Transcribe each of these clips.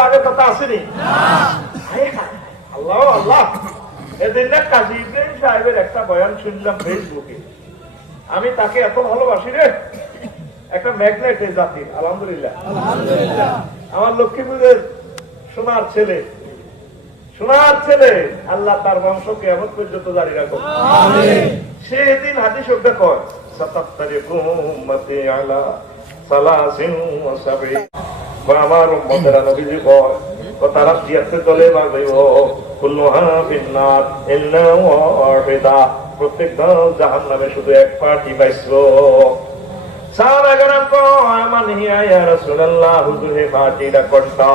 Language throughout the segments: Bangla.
ভাগের কথা আসেনি? আল্লাহ আল্লাহ, এদিন না কাজী ইব্রাহিম সাহেবের একটা বয়ান শুনলাম ফেসবুকে। আমি তাকে এত ভালোবাসি রে, একটা ম্যাগনেট এই জাতির। আলহামদুলিল্লাহ, আমার লক্ষ্মীপুরের সোনার ছেলে, সোনার ছেলে, আল্লাহ তার বংশ কিয়ামত পর্যন্ত জারি রাখো। সে এদিন হাদিস শব্দ কয় আমার উম্মতেরা নবীজি কয় তারা জিয়াতে চলে বাজেব কুল্লুহা ফিন্নার ইল্লা ওয়াহিদা, প্রত্যেক দল জাহান্নামে শুধু এক পার্টি পাইছো। সাহাবাগণ কয় মান হিয়া ইয়া রাসূলুল্লাহ, হুজুর হে পার্টিটা কোনটা?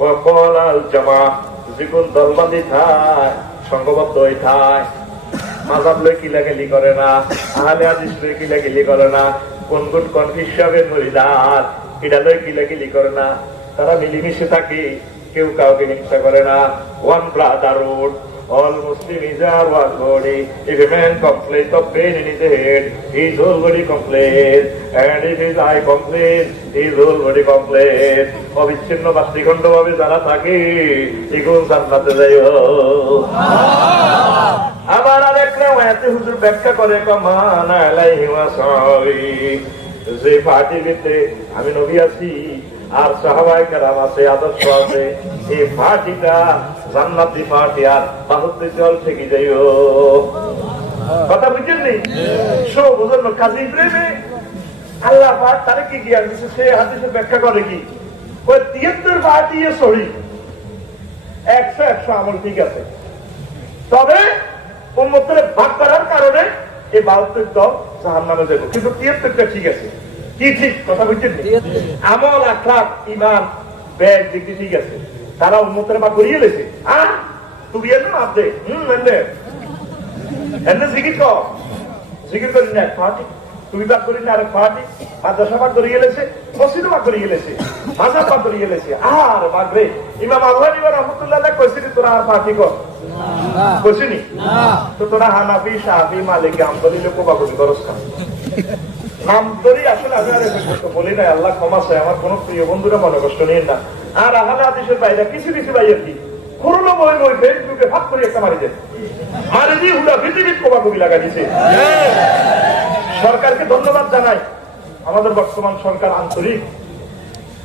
ওয়া ক্বালাল জামাআহ, যিকোন দলবাদী থায়, সংঘবদ্ধ হই থায়, মাযহাব লই কিলাকিলি করে না, আহলে হাদিস লই কিলাকিলি করে না, কোন কোন কনফিউজ সাহেবের মুরিদাত এটা লই কিলাকিলি করে না, তারা মিলেমিশে থাকে, কেউ কাউকে হিংসা করে না। One Brotherhood, all Muslims are one body. If a man complains of pain in his head, his whole body complains, and if his eye complains, his whole body complains. অবিচ্ছিন্ন বাস্তিখণ্ড ভাবে যারা থাকে এগুলো জান্নাতে যাইও। আবার আরেকটা ওয়াতে হুজুর ব্যাখ্যা করে কমান আলাইহি ওয়াসাল্লাম, যে পার্টিতে আমি নবী আছি আর সাহাবায়ে কেরাম আছে, আদর্শ আছে, এই পার্টিটা জান্নাতি পার্টি, আর বাহুতে জল থেকে যাইও। কথা বুঝছেন নি? সো বুঝুন কাজী ইব্রাহিমে আল্লাহ পাক তারে কি জ্ঞান দিচ্ছে, সে হাদিসে ব্যাখ্যা করে কি ওই 73 পার্টি সহি 100 আমল ঠিক আছে, তবে উম্মতের ভাগ করার কারণে এই 72 দল জাহান্নামে যাবে, কিন্তু 73টা ঠিক আছে। কি ঠিক? কথা বুঝছেন? আমল, আখলাক, ঈমান, ব্যাগ দিক ঠিক আছে, তারা উম্মতের ভাগ করিয়ে লেছে। তুমি এর না আপনি এমনি জিকির কর, জিকির করি না পার্টি, তুমি ভাগ করি না আরেক পার্টি, মাদ্রাসা ভাগ করিয়ে লেছে, মসজিদও ভাগ করিয়ে লেছে, মাজার ভাগ করিয়ে লেছে। আর ভাগরে ইমাম আবু হানিফা রাহমাতুল্লাহ কইছিলি তোরা আর পার্টি কর, কইছিনি? তো তোরা হানাফি, শাফি, মালিকি, হাম্বলি লোক ভাগ করি করস না। নাম ধরি আসলে আমি আর বলি না, আল্লাহ ক্ষমা চাই, আমার কোন প্রিয় বন্ধুরা মনে কষ্ট নিন না। আর আহলে হাদিসের বাইরে কিছু কিছু ভাই আর কি করোনা বই বই ফেসবুকে ভাগ করে একটা মারি দেয়, মারি দিয়ে হুড়া পৃথিবীর কোবাকুবি লাগা দিছে। সরকারকে ধন্যবাদ জানাই, আমাদের বর্তমান সরকার আন্তরিক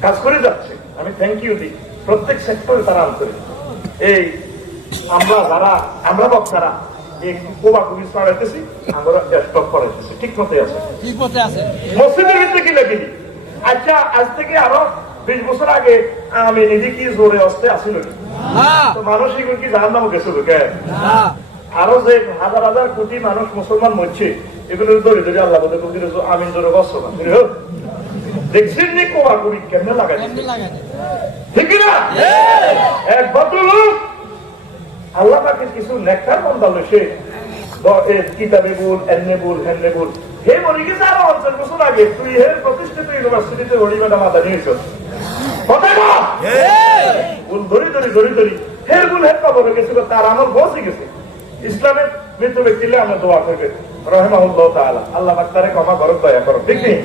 কাজ করে যাচ্ছে, আমি থ্যাংক ইউ দিই। প্রত্যেক সেক্টরে তারা আন্তরিক। এই আমরা বক্তারা কোবাকুবি ছড়াইতেছি, আমরা স্টপ করাইতেছি, ঠিক মতে আছে, মসজিদের ভিতরে কি লাগিনি। আচ্ছা, আজ থেকে আরো 20 বছর আগে আমি নিজে কি জোরে অস্তে আসিল, তো মানুষ এগুলো কি জাহান্নামে গেছিল কে? আরো যে হাজার হাজার কোটি মানুষ মুসলমান মরছে, এগুলো ধরে ধরে আল্লাহ বলে আমিন জোরে বসছো না, দেখছেন নি কোবাকুবি কেমনে লাগাই, ঠিক না? এক ভদ্রলোক আল্লাহ পাকের কিছু নেককার বান্দা লইছে, কিতাবে বল, এমনে বল, হেমনে বল, হে মরে গেছে আরো 50 বছর আগে, তুই হে প্রতিষ্ঠিত ইউনিভার্সিটিতে হরিবাদা মাথা নিয়েছ, কথাই না? ভুল ধরি ধরি ধরি ধরি হে ভুল হে কবরে গেছিল, তার আমল পৌঁছে গেছে। ইসলামের মৃত ব্যক্তিলে আমরা দোয়া করবে রহমাহুল্লাহ তাআলা, আল্লাহ পাক তারে ক্ষমা করো, দয়া করো, ঠিক নেই?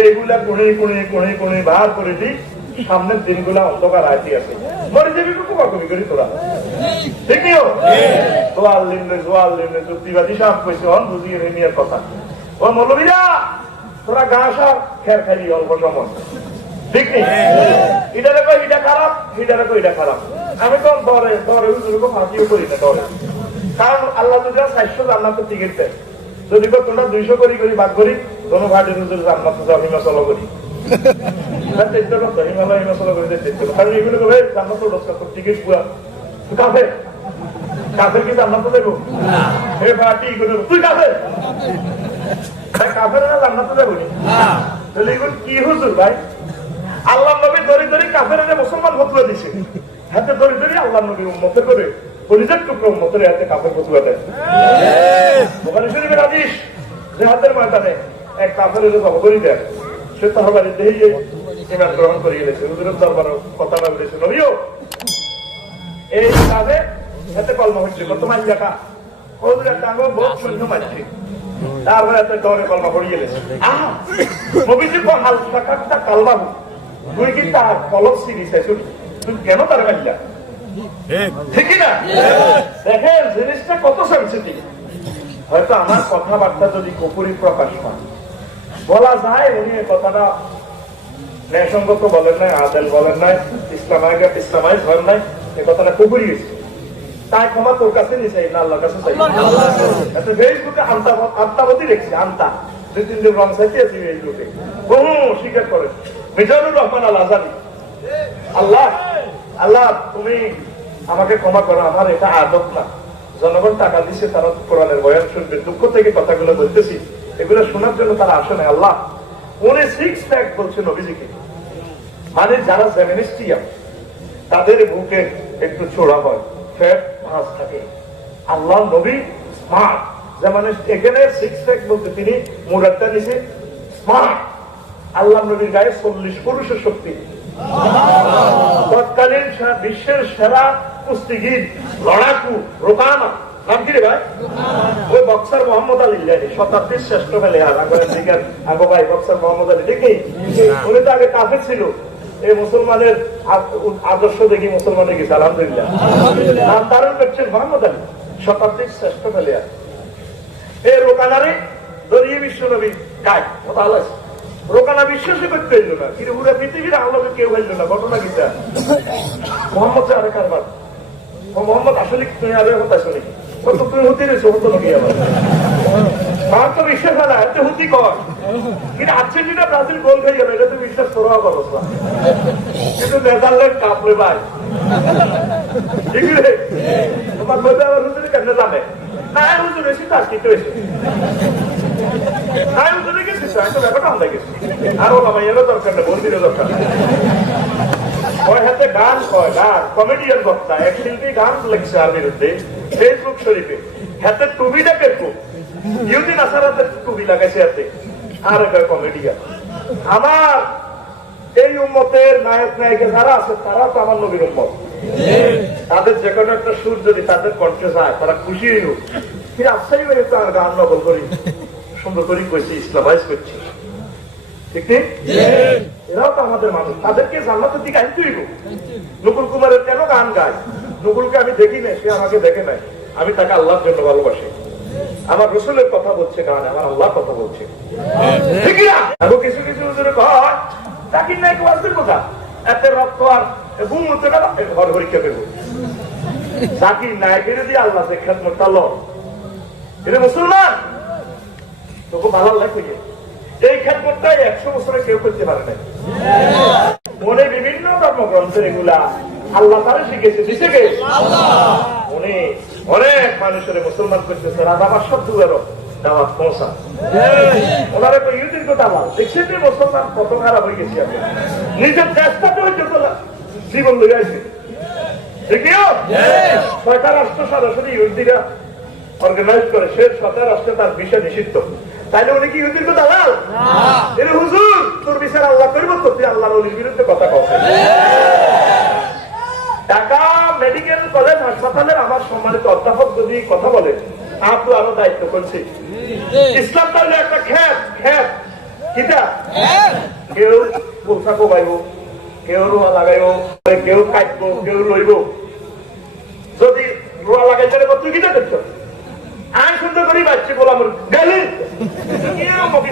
এইগুলা কোণে কোণে কোণে কোণে বার করে দিই, সামনের দিনগুলা অন্ধকার আইতে আছে, মরে যাবি কোবাকুবি করি তোরা, ঠিক নেই? জোয়াল লিমনে যুক্তিবাদী সাহেব কইছে হন বুঝিয়ে নিয়ার কথা, ও মৌলবীরা তোরা গা সার খের খাইবি অল্প সময়, ঠিক নেই? এটা দেখো এটা খারাপ, এটা দেখো এটা খারাপ। আমি তো দরে দরে ফাঁসিও করি না দরে, কারণ আল্লাহ যদি 400 জান্নাতের টিকিট দেয়, যদি তোমরা 200 করি করি ভাগ করি, কোনো ভাটের হুজুর জান্নাত হিমাচল করি, হিমালয় হিমাচল করে কারণ এগুলো করে জান্নাত টিকিট পুরা কাফের, কাফের কি জান্নাত দেবো? হে পার্টি তুই কাফের, কাফের না জান্নাত দেবো নি? তাহলে এগুলো কি হুজুর ভাই? আল্লাহ নবী দরি দরি কাফের মুসলমান ফতোয়া দিছে, হাতে দরি দরি আল্লাহ নবী উম্মতের করে পরিচয় টুকরো উম্মতের হাতে কাফের ফতোয়া দেয়। বুখারী শরীফের হাদিস, জিহাদের ময়দানে এক কাফের জবাবরি দেয়, সে তরবারি দিয়ে ঈমান গ্রহণ করে গেছে, হুজুরের দরবারে কথা বলেছে, নবীও এই কাজে এতে কলমা হচ্ছে, কত মাইল জায়গা হুজুর একটা আঙ্গ বহুত সৈন্য মারছে, তারপরে এত ডরে কলমা পড়ে গেছে। নবীজি হালকা কালমা তুই কি তার কলম সিরিজ তুই কেন তার মাইলা ঠিক না? দেখেন জিনিসটা কত সেন্সিটিভ। হয়তো আমার কথাবার্তা যদি কপুরি প্রকাশ পায়, বলা যায় উনি কথাটা ন্যায়সঙ্গত বলেন নাই, আদেল বলেন নাই, ইসলামাইজ বলেন নাই, এ কথাটা কপুরি হয়েছে। তাই ক্ষমা তোর কাছে নিছে না আল্লাহর কাছে চাই। ফেসবুকে আন্তাবতী দেখছি, আন্তা 2-3 দিন রং চাইতে আছি ফেসবুকে, বহু স্বীকার করেন মিজানুর রহমান আল আজাদি। আল্লাহ আল্লাহ তুমি আমাকে ক্ষমা করো, আমার এটা আদত না। জনগণ টাকা দিচ্ছে, তারা কোরআনের বয়ান শুনবে, দুঃখ থেকে কথাগুলো বলতেছি, এগুলো শোনার জন্য তারা আসে না। আল্লাহ উনি 6 প্যাক বলছে নবীজিকে, মানে যারা জেমিনিস্টিয়া তাদের বুকে একটু ছোড়া হয়, ফ্যাট ভাঁজ থাকে। আল্লাহ নবী স্মার্ট, যেমন এখানে 6 প্যাক বলতে তিনি মুরাদটা নিছে স্মার্ট। আল্লাহ নবীর গায়ে 40 পুরুষের শক্তি। তৎকালীন বিশ্বের সেরা কুস্তিগির, লড়াকু, রোকানা নাম কি রে ভাই? ওই বক্সার মোহাম্মদ আলী, শতাব্দীর শ্রেষ্ঠ প্লেয়ার আগো ভাই বক্সার মোহাম্মদ আলী, ঠিক নেই? উনি তো আগে কাফের ছিল, এই মুসলমানের আদর্শ দেখি মুসলমান হয়ে গেছে আলহামদুলিল্লাহ। নাম ধারণ করছেন মোহাম্মদ আলী, শতাব্দীর শ্রেষ্ঠ প্লেয়ার। এই রোকানারে দরিয়ে বিশ্ব নবী গায় কথা আলাদা। রোকানা বিশ্বাসই করতে পারল না, কিন্তু পুরো পৃথিবীর আল্লাহকে কেউ পাইল না। ঘটনা কিটা মোহাম্মদ আরে কারবার, মোহাম্মদ আসলে তুমি আগে কথা শুনি তুমি হতে রয়েছে, হতো নাকি আবার আমার তো বিশ্বাস হয় না, এতে হুতি কর। কিন্তু আর্জেন্টিনা ব্রাজিল গোল খেয়ে গেল, এটা তো বিশ্বাস করা অবস্থা। কিন্তু নেদারল্যান্ড কাপড়ে ভাই, ঠিক রে? তোমার মধ্যে আবার হুজুরে কেন জানে না? হুজুর এসে তো আজকে তো এসে হুজুরে গেছি, তো ব্যাপারটা আমরা গেছি। আর ওলা মাইয়ারও দরকার নেই, বন্দিরও দরকার নেই। ওর হাতে গান কয়, গান কমেডিয়ান বক্তা, এক শিল্পী গান লেখছে আর বিরুদ্ধে ফেসবুক শরীফে। হাতে টুবিটা কেটবো, ইউদিন আসার হাতে টুবি লাগাইছে হাতে, আর একটা কমেডিয়ান। আমার এই উম্মতের নায়ক নায়িকা যারা আছে, তারা তো আমার নবীর উম্মত। তাদের যে কোনো একটা সুর যদি তাদের কণ্ঠে যায়, তারা খুশি হইল। কিন্তু আফসারি ভাই তো আর গান নকল করি, সুন্দর করে কইছি, ইসলামাইজ করছি, ঠিক ঠিক? এরাও তো আমাদের মানুষ, তাদেরকে জান্নাতের দিকে আনতে হইব। নকুল কুমারের কেন গান গায়? নকুলকে আমি দেখি নাই, সে আমাকে দেখে নাই, আমি তাকে আল্লাহর জন্য ভালোবাসি। আমার রসুলের কথা বলছে গান, আমার আল্লাহ কথা বলছে, ঠিক না? এখন কিছু কিছু কয় জাকির নায়ক আসবেন কোথা, এত রক্ত আর ঘুম হতে না, ঘর পরীক্ষা করবো। জাকির নায়কের দিয়ে আল্লাহ যে খেদমত আল্লাহ, এটা মুসলমান তোকে ভালো লাগবে। এই খেদমতটাই 100 বছরে কেউ করতে পারে না। মনে বিভিন্ন ধর্মগ্রন্থের এগুলা আল্লাহ তারা শিখেছে, দিছে কে? উনি অনেক মানুষের মুসলমান করতেছে, রাধা বাদশাহ দুয়ারও দাওয়াত পৌঁছা। ওনারা তো ইউটিউব কথা বল দেখছেন, মুসলমান কত খারাপ হয়ে গেছে। আমি নিজের চেষ্টাতে হইতে জীবন লইয়া আইছে, দেখিও 6টা রাষ্ট্র সরাসরি ইহুদিরা অর্গানাইজ করে, সে 6টা রাষ্ট্রে তার বিষয় নিষিদ্ধ। তাইলে উনি কি ইহুদির কথা দালাল? এর হুজুর তোর বিচার আল্লাহ করব, তো তুই আল্লাহর ওলির বিরুদ্ধে কথা কও। ঢাকা মেডিকেল কলেজ হাসপাতালের আমার সম্মানিত অধ্যাপক যদি কথা বলে, আর তো আরো দায়িত্ব করছি। ইসলাম তাহলে একটা খ্যাত, খ্যাত কিটা, কেউ পোশাক পাইব, কেউ রোয়া লাগাইব, কেউ কাটবো, কেউ লইব। যদি রোয়া লাগাইতে তুই কিটা দেখছো? আমি সুন্দর করি বাচ্চি বললাম গেলি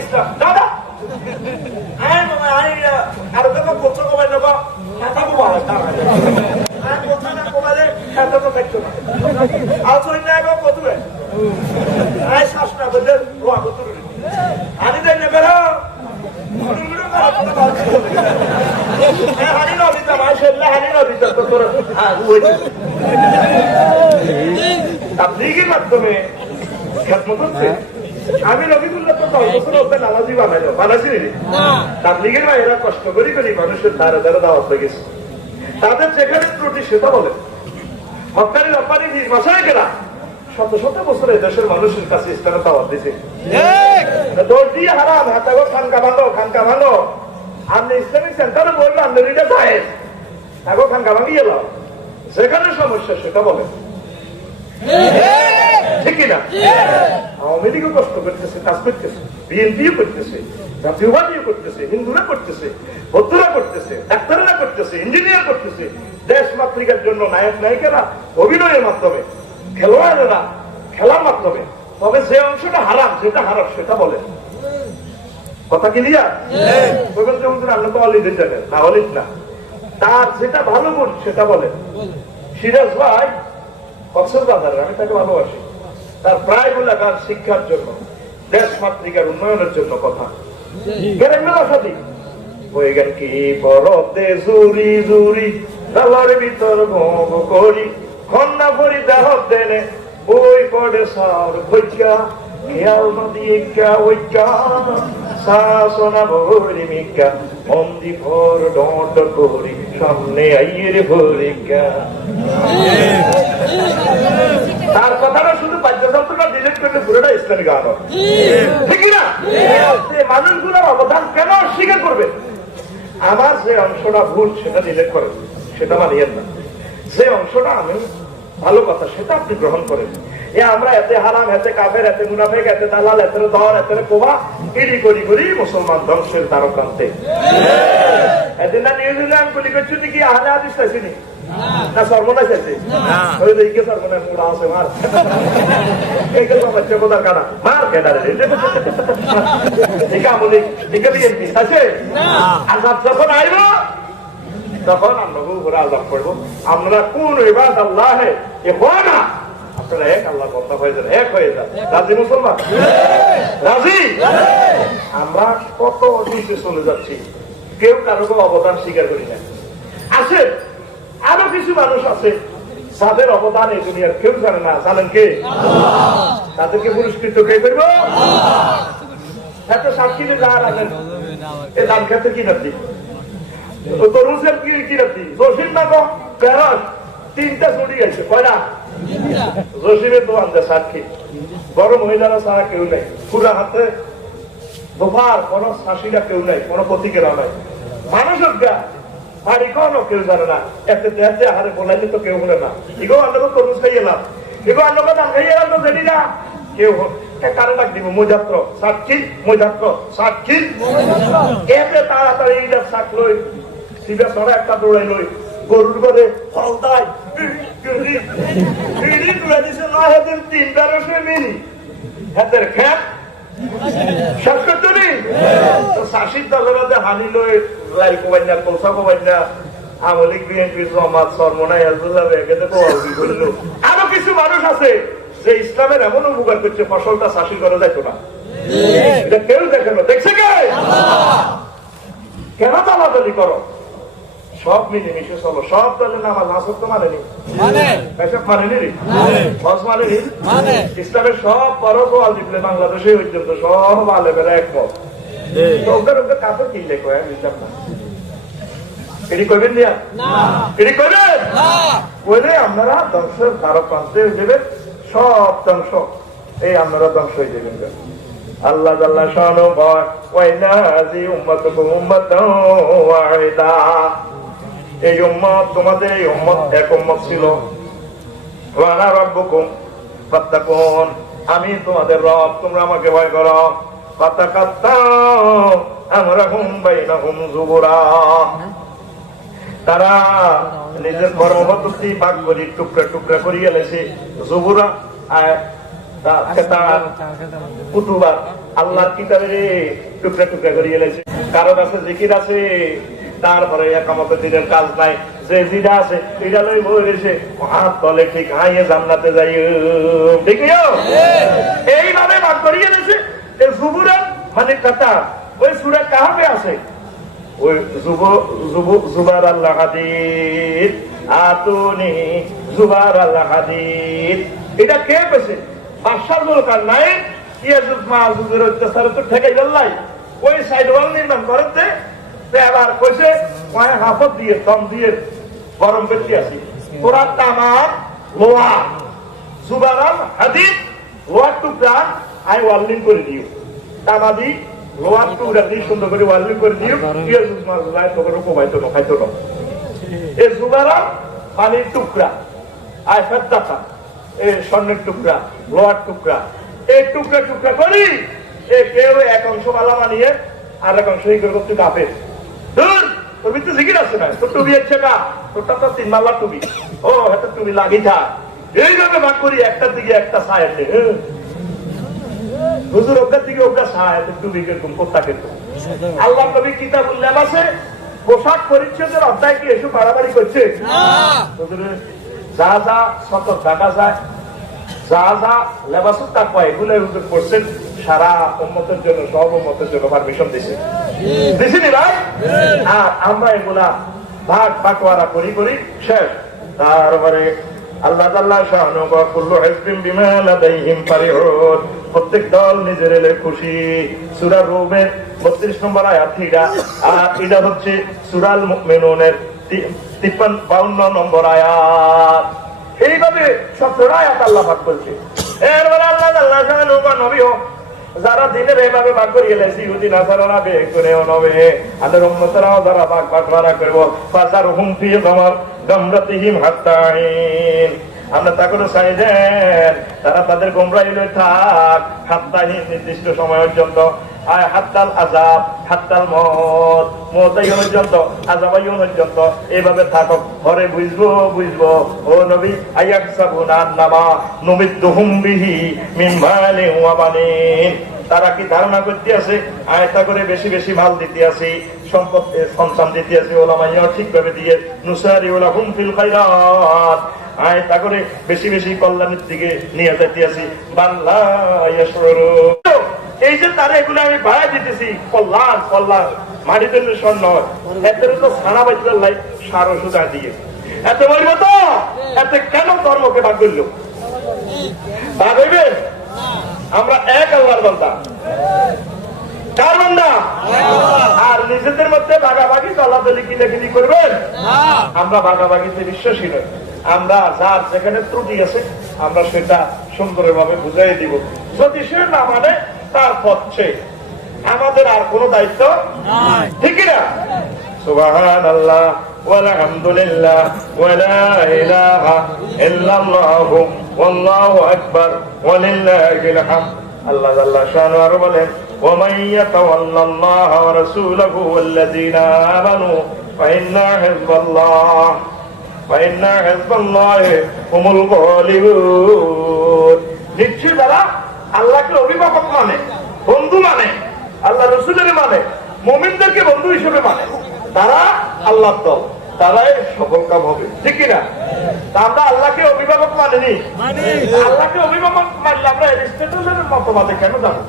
ইসলাম দাদা আর দেখো কোথাও কমাই নেবো, মাথা কমালে কোথা না কমালে এত তো দেখছো না। আসলে কতুরে আয় শ্বাস না বললে রোয়া কতুর আনি দেয় নেবে হানি নদীতে মাসেল্লা হানি নদীতে তো তোর তাবলীগের মাধ্যমে খেদমত হচ্ছে। আমি রবিকুল্লাহ তো 10 বছর অব্দি নামাজি বানাইছি তাবলীগের ভাইয়েরা কষ্ট করি করি মানুষের ধারে ধারে দাওয়াত হয়ে গেছে। তাদের যেখানে ত্রুটি সেটা বলে হকানি রপ্তানি মাসায় গেলা শত শত বছরে দেশের মানুষের কাছে ইসলামের দাওয়াত দিছে। দৌড় দিয়ে হারাম হাতাগো খানকা ভাঙো, খানকা ভাঙো। আপনি ইসলামিক সেন্টারে বললো আপনার এটা যায় তাগো খানকা ভাঙি গেল, যেখানে সমস্যা সেটা বলে, ঠিক কিনা? আওয়ামী লীগও কষ্ট করতেছে, কাজ করতেছে, বিএনপিও করতেছে, জাতীয়বাদীও করতেছে, হিন্দুরা করতেছে, বৌদ্ধরা করতেছে, ডাক্তাররা করতেছে, ইঞ্জিনিয়ার করতেছে। দেশ মাতৃকার জন্য নায়ক নায়িকারা অভিনয়ের মাধ্যমে, খেলোয়াড়েরা খেলার মাধ্যমে। তবে যে অংশটা হারাম, যেটা হারাম সেটা বলেন। কথা ক্লিয়ার? আপনি তো অলিদ জানেন না, অলিদ না, তার যেটা ভালো গুণ সেটা বলেন। সিরাজ ভাই কক্সবাজারের, আমি তাকে ভালোবাসি। তার প্রায় গুলা গান শিক্ষার জন্য, দেশ মাতৃকার উন্নয়নের জন্য কথা। ওই গান কি পরতে জুরি জুরি দলের ভিতর ভোগ করি খন্না ভরি দেহ দেনে ওই পড়ে সার ভৈকা খেয়াল নদী একা ওইকা শাসনা ভরি মিকা মন্দি ভর ডট করি সামনে আইয়ের ভরিকা। তার কথাটা শুধু বাদ্যযন্ত্রটা ডিলিট করলে পুরোটা ইসলামী গান হবে, ঠিক না? মানুষগুলোর অবদান কেন অস্বীকার করবে? আমার যে অংশটা ভুল সেটা ডিলিট করেন, সেটা মানিয়েন না। যে অংশটা আমি ভালো কথা সেটা আপনি গ্রহণ করেন। আমরা এতে হারাম, এতে কাফের, এতে মুনাফেক, এতে দালাল, এতে দর, এতে কোবা ইডি করি করি মুসলমান ধ্বংসের দ্বারপ্রান্তে। এদিন না নিউজিল্যান্ড গুলি করছি কি আহলে হাদিস চাইছিনি না সর্বনাশ আছে? সর্বনাশ মুড়া আছে মার বাচ্চা কোথার কানা মার কেডারে বিএনপি আছে। আজাব যখন আইব তখন আমরা উপরে আজাব করবো। আমরা কোন ইবাদ আল্লাহ না, আপনারা এক আল্লাহ কথা হয়ে যান, এক হয়ে যান। রাজি মুসলমান? রাজি? আমরা কত অতীতে চলে যাচ্ছি, কেউ কারো অবদান স্বীকার করি না। আছে আরো কিছু মানুষ আছে যাদের অবদান এই দুনিয়ার কেউ জানে না। জানেন কে? তাদেরকে পুরস্কৃত কে করব? এত সাক্ষী যার আনেন এই ধান খেতে কি নাতি, তরুষের কি নাতি, জসিম নাম প্যারস তিনটা চুরি গেছে। কয়টা? জসিমের দোকান দেয় সাক্ষী, বড় মহিলারা ছাড়া কেউ নেই। পুরা হাতে দোপার কোন শাসিরা কেউ নেই, কোন প্রতীকেরা নাই। মানুষের বাড়ি কোনো কেউ জানে না। এতে দেশে হারে বলাইলে তো কেউ বলে না। এগো আমরা তো তরুষ খাই এলাম, এগো আমরা ধান খাই এলাম তো জানি না কেউ। কারে ডাক দিব? মজাত্র সাক্ষী, মজাত্র সাক্ষী। এতে তাড়াতাড়ি শাক লই সিধা সরা একটা দৌড়াই লই গরুর ঘরে ফলদায় হাতের খ্যাপ শাসির দলের হানি লই লাই কোবাই না, কৌসা কোবাই না, আমলিক বিএনপির জমাত সরমনাই করলো। আরো কিছু মানুষ আছে যে ইসলামের এমন উপকার করছে ফসলটা চাষি করা যাইতো না। এটা কেউ দেখে না, দেখছে কে? কেন দালাদালি করো? সব মিলেমিশে চলো। সব দলের নামাজ আসর তো মানেনি, এসব মানেনি রে, হজ মানেনি। ইসলামের সব বড় গোয়াল দিলে বাংলাদেশে পর্যন্ত সব আলেমেরা একমত। ওকে ওকে কাপড় কিনলে কয় বুঝলাম না, এটি করবেন না, এটি করবেন বলে আপনারা ধ্বংসের দ্বারপ্রান্তে দেবেন। সব ধ্বংস এই আপনারা ধ্বংস হয়ে যাবেন। আল্লাহ আল্লাহ শানু কয় ওয়াইনাজি উম্মাতুকুম উম্মাতাও ওয়াহিদা। এই উম্মত তোমাদের এই উম্মত এক উম্মত ছিল। ওয়া আনা রাব্বুকুম ফাত্তাকুন, আমি তোমাদের রব, তোমরা আমাকে ভয় করো। ফাতাকাত্তাউ আমরাহুম বাইনাহুম যুবুরা, তারা নিজের কর্মপদ্ধতি ভাগ করে টুকরা টুকরা করিয়ে গেছে। যুবুরা আল্লাহর কিতাবের টুকরা টুকরা করিয়ে গেছে। কারো কাছে জিকির আছে, তারপরে একামতের দিনের কাজ নাই। যে জিরা আছে এটা লই বই রয়েছে, হাত তলে ঠিক হাইয়ে জান্নাতে যাই। ঠিক এইভাবে ভাগ করিয়ে গেছে। যুবুরা মানে কাতা ওই সূরা কাহাফে আছে, ওই জুবার আল্লাহ হাদিদ আতুনি জুবার আল্লাহ হাদিদ। এটা কে পেয়েছে? বাদশাহ জুলকার নাই ইয়াজুজ মাযুজের অত্যাচারে তো ঠেকাই গেলাই ওই সাইড ওয়াল নির্মাণ করতে। এবার কইছে কয় হাফত দিয়ে দম দিয়ে গরম বেশি আছি, তোরা তামাম লোহা জুবার আল হাদিদ লোহার টুকরা আই ওয়ার্লিং করে দিও। তামাদি লোহার টুকরা দিয়ে সুন্দর করে ওয়ার্লিং করে দিও। ইয়াজুজ মাযুজ আয় তোকে রকমাইতো না, খাইতো না। এই জুবার আল পানির টুকরা আয় ফেদ্দাতা, এই স্বর্ণের টুকরা, লোহার টুকরা, এই টুকরা টুকরা করি। কেউ এক অংশ মালা বানিয়ে আর এখন সই করবো তুই কাপে তুমি তো জিকির আছে না তোর টুবি হচ্ছে না তোরটা তো 3 মাল্লার টুবি ও হাতে টুবি লাগি থা এইভাবে ভাগ করি একটার দিকে একটা ছায় আছে হুজুর ওটার দিকে ওটা ছায় টুবি কিরকম কোথা কিন্তু আল্লাহ নবী কিতাব উল্লেখ আছে পোশাক পরিচ্ছদের অধ্যায় কি এসব বাড়াবাড়ি করছে যা যা শত দেখা যায় যা যা লেবাসুর তাকওয়া এগুলো হুজুর করছেন সারা উম্মতের জন্য সব উম্মতের জন্য পারমিশন দিছে দিছেনি ভাই আর আমরা এগুলা ভাগ বাটোয়ারা করি শেষ তারপরে আল্লাহ তাআলা শানু ওয়া কুল্লু হিজবিন বিমা লাদাইহিম ফারিহুন প্রত্যেক দল নিজের এলে খুশি সূরা রুমের 32 নম্বর আয়াত থেকে আর এটা হচ্ছে সূরা আল মুমিনুনের 52 নম্বর আয়াত এইভাবে 17 আয়াত আল্লাহ পাক বলছে এরপরে আল্লাহ তাআলা শানু ওয়া নবীও যারা দিনের এইভাবে ভাগ করিয়ে লেছি ইহুদি নাসারারা বেকুনেও নবে আদের উম্মতরাও যারা ভাগ বাটোয়ারা করব ফাসারহুম ফি গামরাতিহিম হাত্তাইন আমরা তা করে চাই দেন তারা তাদের গোমরাহিলে থাক হাত্তাইন নির্দিষ্ট সময় পর্যন্ত আয় হাত্তাল আযাব হাত্তাল মওত পর্যন্ত আযাব পর্যন্ত এইভাবে থাকো ঘরে বুঝবো ও নবী আয়াহসাবুনা আন্নামা নুমিদ্দুহুম বিহি মিন মালি ওয়া বানিন তারা কি ধারণা করতে আছে আয়তা করে বেশি বেশি মাল দিতে আছে সম্পদ সন্তান দিতে আছে ওলামাইয়া ঠিকভাবে দিয়ে নুসারি ওলাহুম ফিল খায়রাত আয়তা করে বেশি বেশি কল্যাণের দিকে নিয়ে যেতে আছে বাল্লা ইয়াশউরু এই যে তারা এগুলো আমি বাড়াই দিতেছি কল্যাণ মাটিতে স্বর্ণ এত তো ছানা বাচ্চার লাই সার ওষুধ দিয়ে এত বলবো তো এত কেন ধর্মকে ভাগ করলো ভাগ হইবে আমরা এক আল্লাহর বান্দা কার বান্দা আর নিজেদের মধ্যে ভাগাভাগি দলাদলি কিলাকিলি করবেন আমরা ভাগাভাগিতে বিশ্বাসী নই আমরা যার যেখানে ত্রুটি আছে আমরা সেটা সুন্দরভাবে বুঝাই দিব যদি সে না মানে তার পথে আমাদের আর কোনো দায়িত্ব ঠিক না সুবহানাল্লাহ ওয়ালহামদুলিল্লাহ ওয়ালা ইলাহা ইল্লাল্লাহু ওয়াল্লাহু আকবার ওয়ালিল্লাহিল হামদ আল্লাহ জাল্লা শানু আর বলেন ওয়া মান ইয়াতাওয়াল্লাল্লাহা ওয়া রাসূলুহু ওয়াল্লাযীনা আমানু ফাইন্না হিজবাল্লাহি হুমুল গালিবুন নিশ্চয় তারা আল্লাহকে অভিভাবক মানে বন্ধু মানে আল্লাহ রাসূলের মানে মুমিনদেরকে বন্ধু হিসেবে মানে তারা আল্লাহর দল তারাই সফল কাম হবে ঠিক কিনা আমরা আল্লাহকে অভিভাবক মানিনি আল্লাহকে অভিভাবক মানলে আমরা এরিস্টটলের মতবাদে কেন যাবো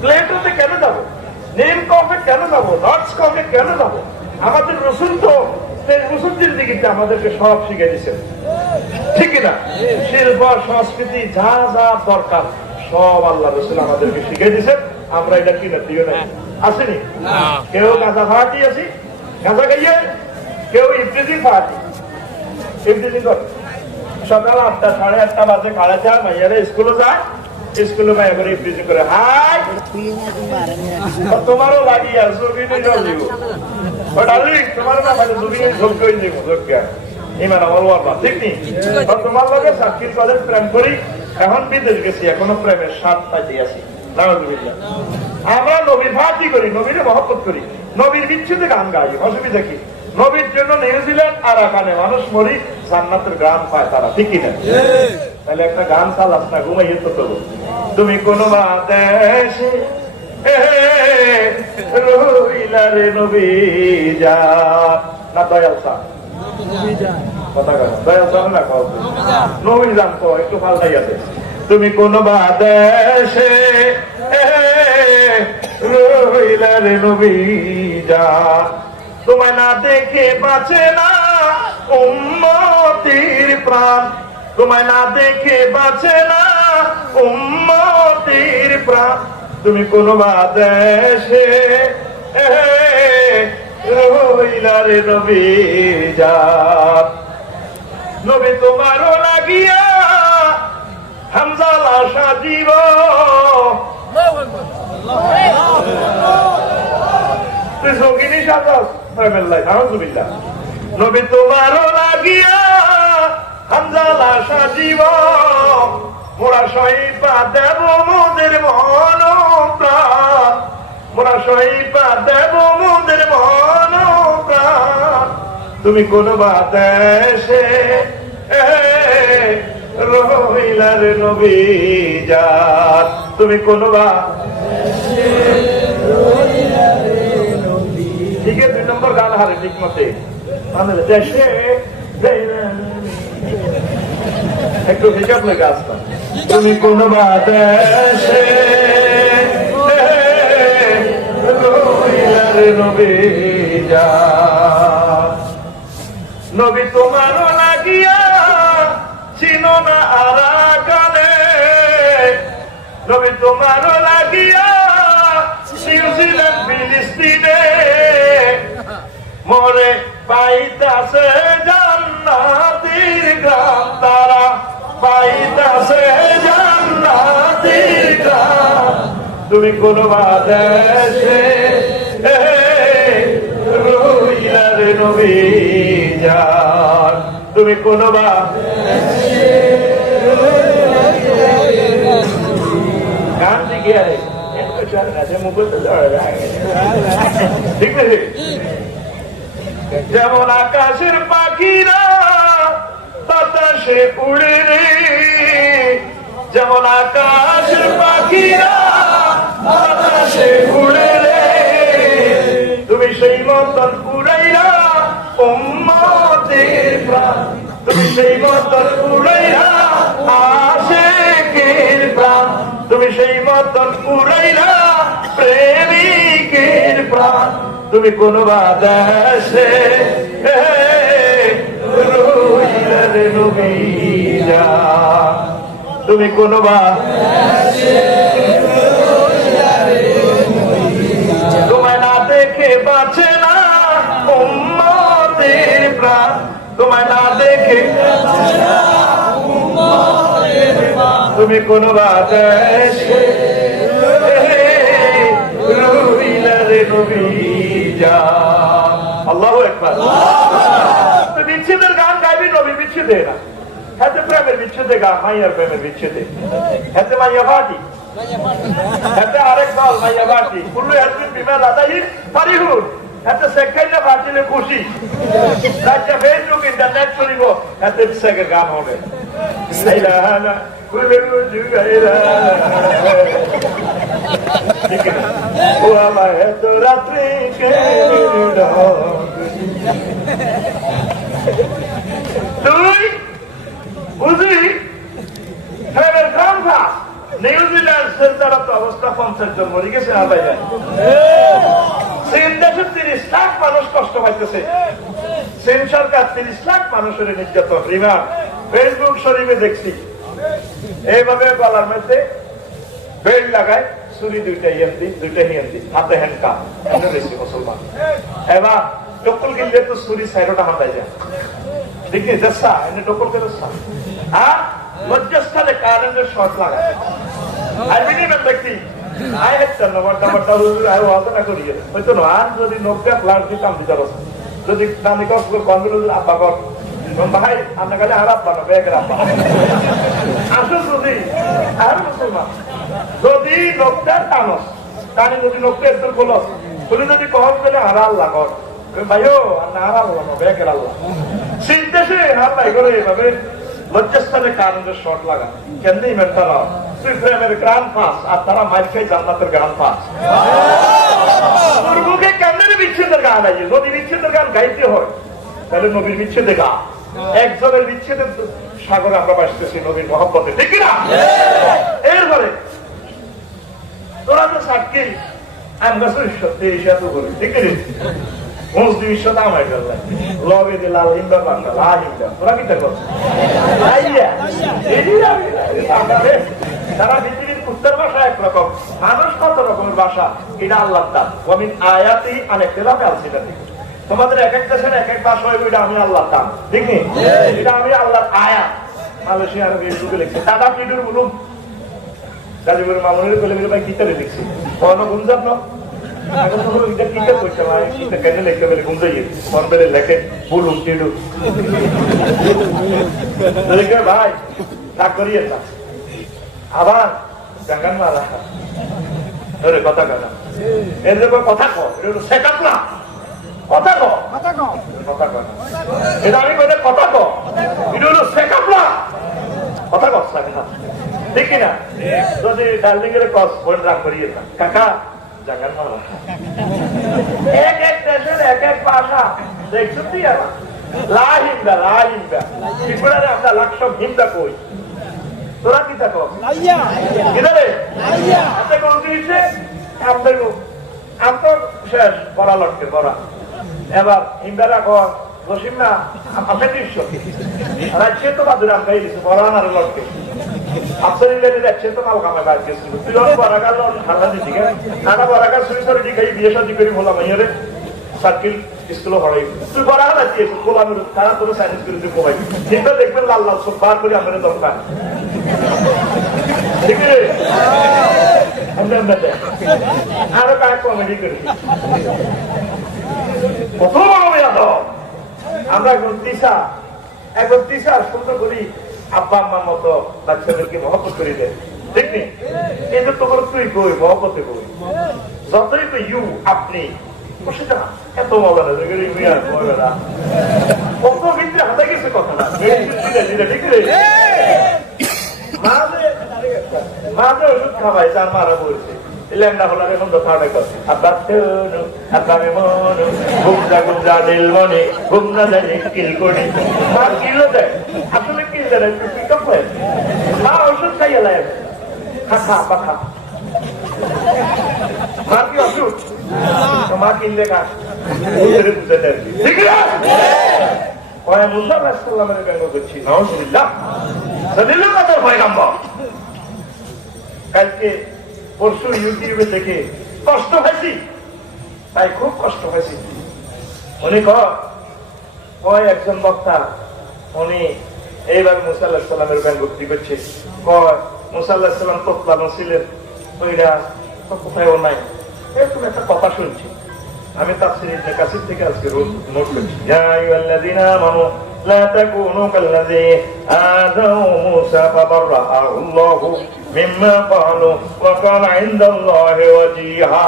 প্লেটোতে কেন যাবো নীল কফে কেন যাবো নর্থ কফে কেন যাবো আমাদের রসুল তো রসুল জিন্দিগিতে আমাদেরকে সব শিখে দিচ্ছেন ঠিক কিনা শিল্প সংস্কৃতি যা যা দরকার সব আল্লাহ রসুল আমাদেরকে শিখে দিচ্ছেন আমরা এটা কিনা দিও না আসেনি কেউ গাঁজা ফাটি আছি গাঁজা গাইয়ে কেউ ইফতিজি ফাটি ইফতিজি করে সকাল 8টা 8:30 বাজে কাড়া যায় মাইয়ারা স্কুলে যায় স্কুলে মাইয়া করে ইফতিজি করে হাই তোমারও লাগি আর জমি নেই জল দিব ডার্লিং তোমার না মানে জমি নেই ঝোঁক করে দিব ঝোঁক ইমান আমার ওয়াল্লাহ ঠিক নি তোমার লগে সাক্ষীর পদের প্রেম করি এখন বিদেশ গেছি এখনো প্রেমের স্বাদ পাইতে আছি আমরা নবীর ফাটি করি নবীরে মহব্বত করি নবীর বিচ্ছেদে গান গাই অসুবিধা কি নবীর জন্য নিউজিল্যান্ড আর এখানে মানুষ মরি জান্নাতের গান পায় তারা ঠিকই না তাহলে একটা গান চালাস না ঘুমাইয়ে তো তবু তুমি কোন দেশে রইলা রে নবী যা না দয়াল সা কথা কথা দয়াল সা না নবী জান তো একটু পাল্টাই আছে তুমি কোন দেশে রইলা রে নবী যা তোমায় না দেখে বাঁচে না উম্মতির প্রাণ তোমায় না দেখে বাঁচে না উম্মতির প্রাণ তুমি কোন দেশে রইলা রে নবী যা নবী তোমারও লাগিয়া হামজা লাশা জীব তুই সঙ্গিনী সাজাস নবী তোমারও লাগিয়া হামজা লাশা জীব মোরা সহিবা দেব মোদের মন প্রাণ মোরা সইপা দেব মোদের মন প্রাণ, তুমি কোন বাতাসে রহিলার নবী জাত, তুমি কোন ঠিক আছে। 2 নম্বর গান হারে ঠিক মতে দেশে একটু হিসাব লেগে আসতাম, তুমি কোন বাতাসে রহিলার নবী জাত, নবী তোমারও লাগিয়া চিনো না আরাকানে, নবী তোমারও লাগিয়া নিউজিল্যান্ড ফিলিস্তিনে মরে পাইতাছে জান্নাতের গ্রাম, তারা পাইতাছে জান্নাতের গ্রাম, তুমি কোন বাদেশে রহিলার নবী জাত, তুমি কোন গান দিকে ঠিক আছে। যেমন আকাশের পাখিরা বাতাসে উড়ে রে, যেমন আকাশের পাখিরা বাতাসে উড়ে রে, তুমি সেই মতন উড়াইয়া উম্মতের প্রাণ, তুমি সেই মতন উড়াইয়া আশিকের প্রাণ, তুমি সেই মতন উড়াইয়া প্রেমিকের প্রাণ, তুমি কোন বাতাসে রহিলার নবী জাত, তুমি কোন তোমায় না দেখে বাঁচে না উম্মতের প্রাণ, তোমায় না দেখে তুমি কোন বাতাসে রহিলার নবী জাত। আল্লাহু আকবার। বিচ্ছেদের গান গাইবি, নবী বিচ্ছেদে না, হাতে প্রেমের বিচ্ছেদে গান, মাইয়ার প্রেমের বিচ্ছেদে, হাতে মাইয়া পার্টি, হাতে আরেক দল মাইয়া পার্টি, কুল্লু হাতে বিমাল আদাহি পারিহুর, হাতে সেখাইলে পার্টিলে খুশি, রাজ্যা ফেসবুক ইন্টারনেট চলিব, হাতে সেকের গান হবে ও আমার এত রাত্রি তুই বুঝলি নিউজিল্যান্ড তারা তো অবস্থা 50 জন মরে গেছে, না ভাই? চীন দেশে 30 লাখ মানুষ কষ্ট পাইতেছে, চীন সরকার 30 লাখ মানুষের নির্যাতন রিমান্ড, ফেসবুক শরীফে দেখছি এইভাবে গলার মধ্যে বেল্ট লাগায়, ছুরি দুইটা হিয়ান্তি, হাতে হ্যান্ডকাপ, এমন বেশি মুসলমান। এবার টকল কিনলে তো ছুরি সাইডটা হাতায় যায়, ঠিক আছে? দশা এনে টকল কে দশা, আর লজ্জাস্থানে কারেন্টের শর্ট লাগায়। আর মিনিমাম ব্যক্তি আই হেচ্ছেন না বড়টা আই ওয়াজা না করি হয়তো না, আর যদি 90 লাখ দিতাম বিচার যদি নানি কনভিল আব্বা কর ভাই আপনার কাছে আর আব্বা না বেগের আব্বা আসুন যদি আর মুসলমান যদি 90 টানস টানি যদি 90 একদম খোলস খুলে যদি কম পেলে আর আল্লাহ কর ভাইও আর আল্লাহ না বেগের আল্লাহ সিনদেশে হাত পাই করে এভাবে লজ্জাস্থানে কারেন্টের শর্ট লাগা কেন ইমেন তারা তুই প্রেমের গ্রান পাস আর তারা মাইল খাই জান্নাতের গ্রান পাস। তোর মুখে কেমনের বিচ্ছেদের গান আছে, যদি বিচ্ছেদের গান গাইতে হয় তাহলে নবীর বিচ্ছেদে গা, একজনের বিচ্ছেদের সাগরে আমরা বাসতেছি নবীর মহব্বতে, ঠিক না? এরপরে তোরা তো সাক্ষী আমরা সত্যি এত করি, ঠিক আছে? সারা পৃথিবীর উত্তর ভাষা একরকম, মানুষ কত রকমের ভাষা, এটা আল্লাহ দান। আয়াতি অনেক তোমাদের এক এক দেশের এক এক ভাষা হইব, এটা আমি আল্লাহ দান, ঠিক নেই? এটা আমি আল্লাহ আয়াত। মালয়েশিয়ার ফেসবুকে লিখছে দাদা পিডুর বলুন গাজীপুর মামুনের বলে ভাই গীতারে লিখছি কোনো গুঞ্জাব না ভাই রাগ করিয়ে না আবার জাঙ্গান মারা কথা কথা এর কথা কো, এটা হলো সেকাপ না, কথা কো, কথা কো, এটা আমি কই কথা কো, এটা হলো সেকাপ না, কথা কো সেকাপ, ঠিক না? যদি ডার্লিং এর কস বল রাখ করিয়ে কাকা জাগান না, এক এক দেশের এক এক ভাষা দেখছো তুই আর লাহিন্দা লাহিন্দা ত্রিপুরারে আমরা লাক্ষ হিন্দা কই, তোরা কি থাকো কিনারে হাতে কোন দিয়েছে আম তো শেষ বড়া লটকে বড়া, এবার হিন্দারা কর বসিম না আপনি দৃশ্য রাজ্যে তো বাদুর আম খাই দিচ্ছে বড়া আনার লটকে আপনার রাজ্যে তো মাল কামায় বাদ গেছিল, তুই বড়াগার ঠান্ডা দিচ্ছি ঠান্ডা বড়াগার সুই সরে দিকে বিয়ে সাজি করি বললাম মাইয়ারে সার্কিল স্কুলে পড়াই, তুই বড়া রাখছি কোলানোর তারা তোর সাইন্স করে তুই পোহাই, কিন্তু দেখবেন লাল লাল সব বার করে আমাদের দরকার, ঠিক আছে? আরো কাজ কমেডি করেছি কত বড় আমরা এখন তিসা সুন্দর করি আব্বা আম্মার মতো বাচ্চাদেরকে মহব্বত করে দেয়, ঠিক নেই? এই যে তোমার তুই কই মহব্বতে কই যতই তো ইউ আপনি বসে যা এত মজা না কত ভিতরে হাতে গেছে কথা না, ঠিক আছে? মাঝে ওষুধ খাওয়াই যার মারা পড়ছে ল্যাংড়া হলার এখন তো খাওয়া আব্বা আব্বাকে মনে ঘুমটা ঘুমটা দিল মনে ঘুমনা জানি কিল করি মা কিলো দেয়, আসলে কিল দেয় পিক আপ হয়, মা ওষুধ খাইয়ে লাগে খা পাখা, মা কি ওষুধ মা কিনলে খা বুঝে দেয়, ঠিক আছে? মুসা রাসূলুল্লাহের ব্যঙ্গ করছি নাউজুবিল্লাহ সাল্লাল্লাহু আলাইহি পয়গম্বর কালকে পরশু ইউটিউবে দেখে কষ্ট হয়েছি, তাই খুব কষ্ট হয়েছি। উনি কয় একজন বক্তা উনি এইবার মুসা আলাইহিস সালামের ব্যঙ্গোক্তি করছে, কয় মুসা আলাইহিস সালাম তোতলানো ছিলেন, ওইটা তো কোথায়ও নাই, এরকম একটা কথা শুনছি আমি তাফসীর ইবনে কাসির থেকে আজকে নোট করছি, ইয়া আইয়ুহাল্লাযীনা আমানু লা তাকুনু কাল্লাযী আযাউ মূসা ফাবাররাআহু আল্লাহু মিম্মা ক্বালু ওয়া কানা ইনদাল্লাহি ওয়াজিহা।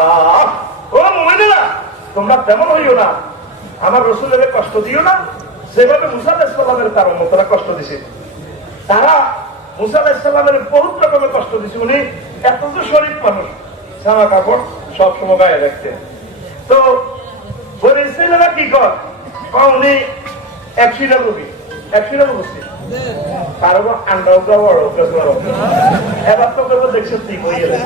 ও মুমিনেরা, তোমরা তেমন হইও না, আমার রাসূলের কষ্ট দিও না যেভাবে মুসা আলাইহিস সালামের তার উম্মতরা কষ্ট দিছে। তারা মুসা আলাইহিস সালামের বহুত রকমের কষ্ট দিছে, উনি এত তো শরীফ মানুষ, জামা কাপড় সবসময় গায়ে রাখতেন, তো বলে ছেলেরা কি কর উনি একশিটা বসছে কারো আন্ডাও বড় এবার তো কেবল দেখছে ঠিক হয়ে গেলে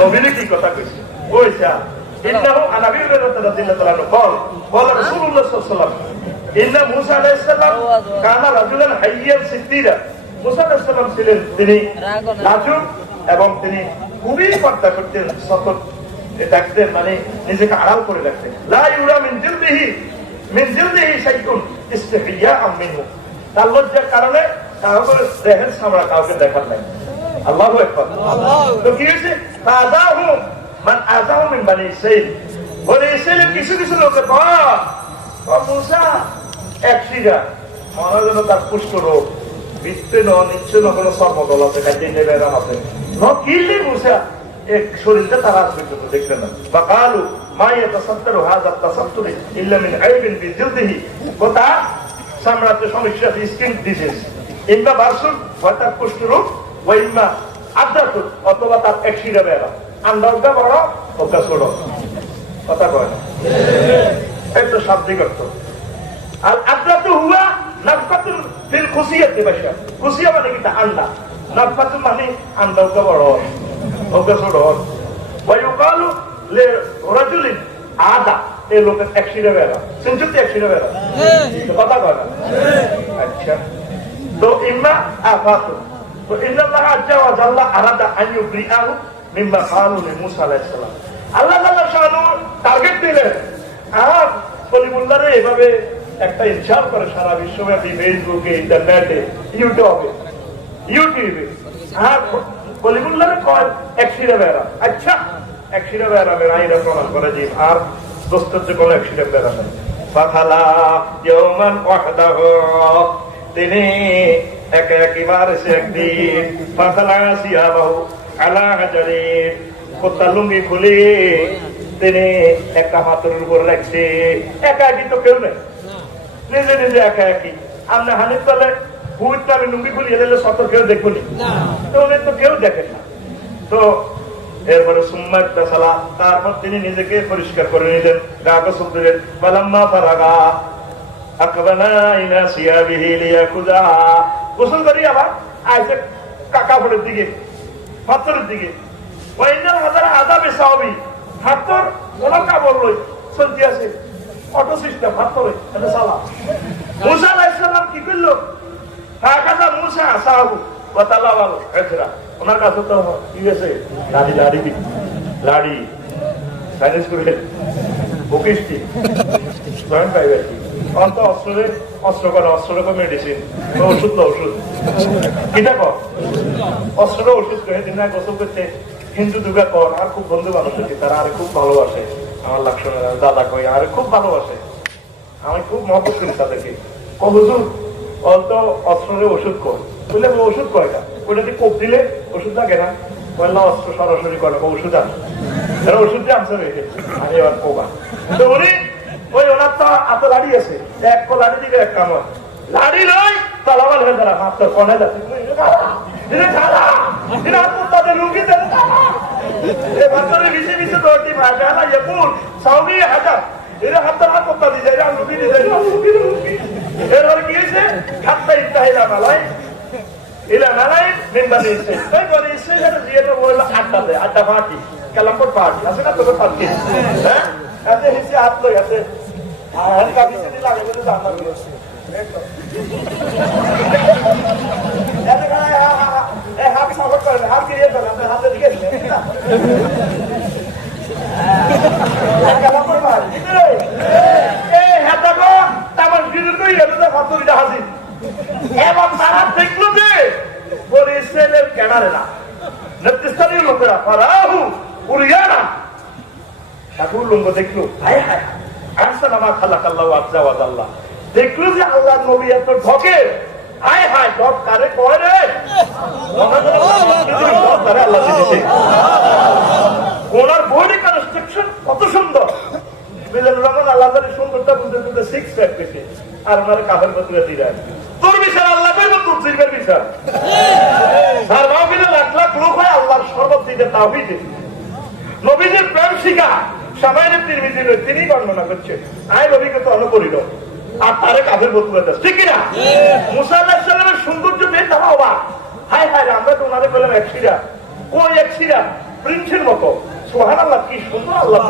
নবীরে কি কথা কইছে ওইসা ইন্নাহু আনাবি রাদিয়াল্লাহু বল রাসূলুল্লাহ সাল্লাল্লাহু আলাইহি ওয়াসাল্লাম ইন্না মুসা আলাইহিস সালাম কানা রাজুলান হাইয়ান সিদ্দিরা, মুসা আলাইহিস সালাম ছিলেন তিনি লাজুক এবং তিনি খুবই পর্দা করতেন, সতর্ক দেখতেন, মানে নিজেকে আড়াল করে রাখতেন। লা ইউরা মিন জিলদিহি শাইউন ইসতিহিয়াআম মিনহু, তার লজ্জার কারণে কাউকে দেহের সামনে কাউকে দেখার নাই। আল্লাহু আকবার। তো কি হয়েছে? তাজাহু মান আযাহু মিন বানি ইসরাঈল, বলে ইসরাঈলের কিছু কিছু লোকে মুসা একশিরা মনে যেন তার কুষ্ঠ রোগ বিচ্ছিন্ন নিচ্ছিন্ন কোনো সর্বদল আছে, খাইতে নেবে আছে কিনলে মুসা এক শরীরটা তারা আসবে দেখলেন না বা কালু মাইয়া তাসাত্তারু হাযা তাসাত্তুরি ইল্লা মিন আইবিন ফি জিলদিহি, কথা সাম্রাজ্য সমস্যা স্কিন ডিজিজ ইম্মা বারসুন ওয়া তার কুষ্ঠরোগ ওয়া ইম্মা আদাতুন, অথবা তার একশিরা বেরা আন্দাজটা বড় ওটা ছোট, কথা কয় না এই তো শাব্দিক অর্থ। আর আদাতু হুয়া নাফকাতুন ফিল খুসিয়াতি বাশা, খুসিয়া মানে কি? আন্ডা, নাফকাতুন মানে আন্দাজটা বড় ওটা ছোট। ওয়া ইউকালু লিরাজুলিন আদা, এই লোকের একশিরা বেরা সিনচুতি একশিরা বেরা, কথা কয় না? আচ্ছা, তো ইম্মা আফাতু, তো ইন্নাল্লাহ আজ্জা ওয়া জাল্লা আরাদা আন ইউবরিআহু মিম্মা ক্বালু লিমূসা আলাইহিস সালাম, আল্লাহ তাআলা শানু টার্গেট দিলেন আর কলিমুল্লাহরে এভাবে একটা ইনশাল করে সারা বিশ্বব্যাপী ফেসবুকে, ইন্টারনেটে, ইউটিউবে আর কলিমুল্লাহরে কয় একশিরা বেরা। আচ্ছা, একশিরা বেরা এরা প্রমাণ করে যে আর দোস্তের যে কোনো একশিরা বেরা নেই। ফাখালা ইয়াওমান ওয়াহদাহু, তিনি একে একবার এসে একদিন ফাখালা সিয়াবাহু আলা হাজারিন, কোত্তা লুঙ্গি খুলে তিনি একটা হাতের উপর রাখছে। একা একই তো কেউ নেই, নিজে নিজে একা একই। আপনি হানির তলে হুইটটা আমি লুঙ্গি খুলিয়ে দিলে সত কেউ দেখুনি, তো ওদের তো কেউ দেখেন না। তো এরপরে সুম্মা সালা, তারপর তিনি নিজেকে পরিষ্কার করে নিলেন, গা গোসল দিলেন। ফালাম্মা ফারাগা আকবালা ইলা সিয়াবিহি লিয়াকুযা, গোসল করি আবার আইসে কাপড়ের দিকে, পাথরের দিকে। ওয়াইনাল হাজারা আযাবে সাওবি, পাথর ওনা কাপড় লই চলতে আছে, অটো সিস্টেম পাথরে এটা সালা। মুসা আলাইহিস সালাম কি করলো? হাকাজা মুসা সাহাবু ওয়া তালাওয়াল ইকরা, ওনার কাছে তো কি আছে লাড়ি সাইন্স করে বুকিস্টি জয়েন্ট প্রাইভেট অন্ত অস্ত্র করে, অস্ত্র মেডিসিন, ওষুধ তো ওষুধ কিটা কর, অস্ত্র ওষুধ করে দিন না গোসল করতে। হিন্দু দুর্গা কর, আর খুব বন্ধু মানুষ আছে, তারা আর খুব ভালোবাসে আমার লক্ষণের দাদা কই, আর খুব ভালোবাসে, আমি খুব মহব্বত করি তাদেরকে। হুজুর অন্ত অস্ত্রে ওষুধ কর, বুঝলে ওষুধ কয়টা, ওইটাতে কোপ দিলে ওষুধ লাগে না, বললাম অস্ত্র সরাসরি করে ওষুধ আছে, ওষুধ দিয়ে আমসা রেখে আমি এবার কোবা। তো উনি ওই ওনার তো এত লাড়ি আছে, এক কো লাড়ি দিকে এক কামড় লাড়ি লই তালাবাল হয়ে যারা হাত কনে যাচ্ছে আড্ডা পার্টি কালাম্পট পার্টি আছে না, তোর পার্টি হ্যাঁ হাত লই আছে লাগে জানলাম হাত সাপোর্ট করেন, হাত গিয়ে ফেলেন, আপনার হাতে দিকে এবং তারা দেখলো যে বলে ইসরায়েলের ক্যাডারেরা নেতৃস্থানীয় লোকেরা ফারাহু উরিয়ানা ঠাকুর লঙ্গ দেখলো, হায় হায় আহসান আমা খালাকাল্লাহু আযজা ওয়া জাল্লা, দেখলো যে আল্লাহর নবী এত ঢকে, হায় হায় ঢক কারে কয় রে, আল্লাহ দিয়েছে। ওনার বডি কনস্ট্রাকশন কত সুন্দর, মিজানুর রহমান আল্লাহ সুন্দরটা বুঝতে বুঝতে 6 প্যাক পেয়েছে, আর ওনার কাফের বদলে দিলেন। তোর বিচার আল্লাহ করবে, তোর জিরবের বিচার। আর মাহফিলে লাখ লাখ লোক হয় আল্লাহর শরবত দিতে তাওহীদ, নবীজির প্রেম শিখা সামাইনের তিরমিজি তিনি বর্ণনা করছে, আয় নবীকে তো অনুকরিল আর তারে কাফের বদলে দেয়, ঠিক কিনা? মুসা আলাইহিস সালামের সৌন্দর্য পেয়ে তারা অবাক, হায় হায় আমরা তো ওনারে বললাম এক শিরা, ওই এক শিরা প্রিন্সের মতো, সুবহানাল্লাহ কি সুন্দর, আল্লাহ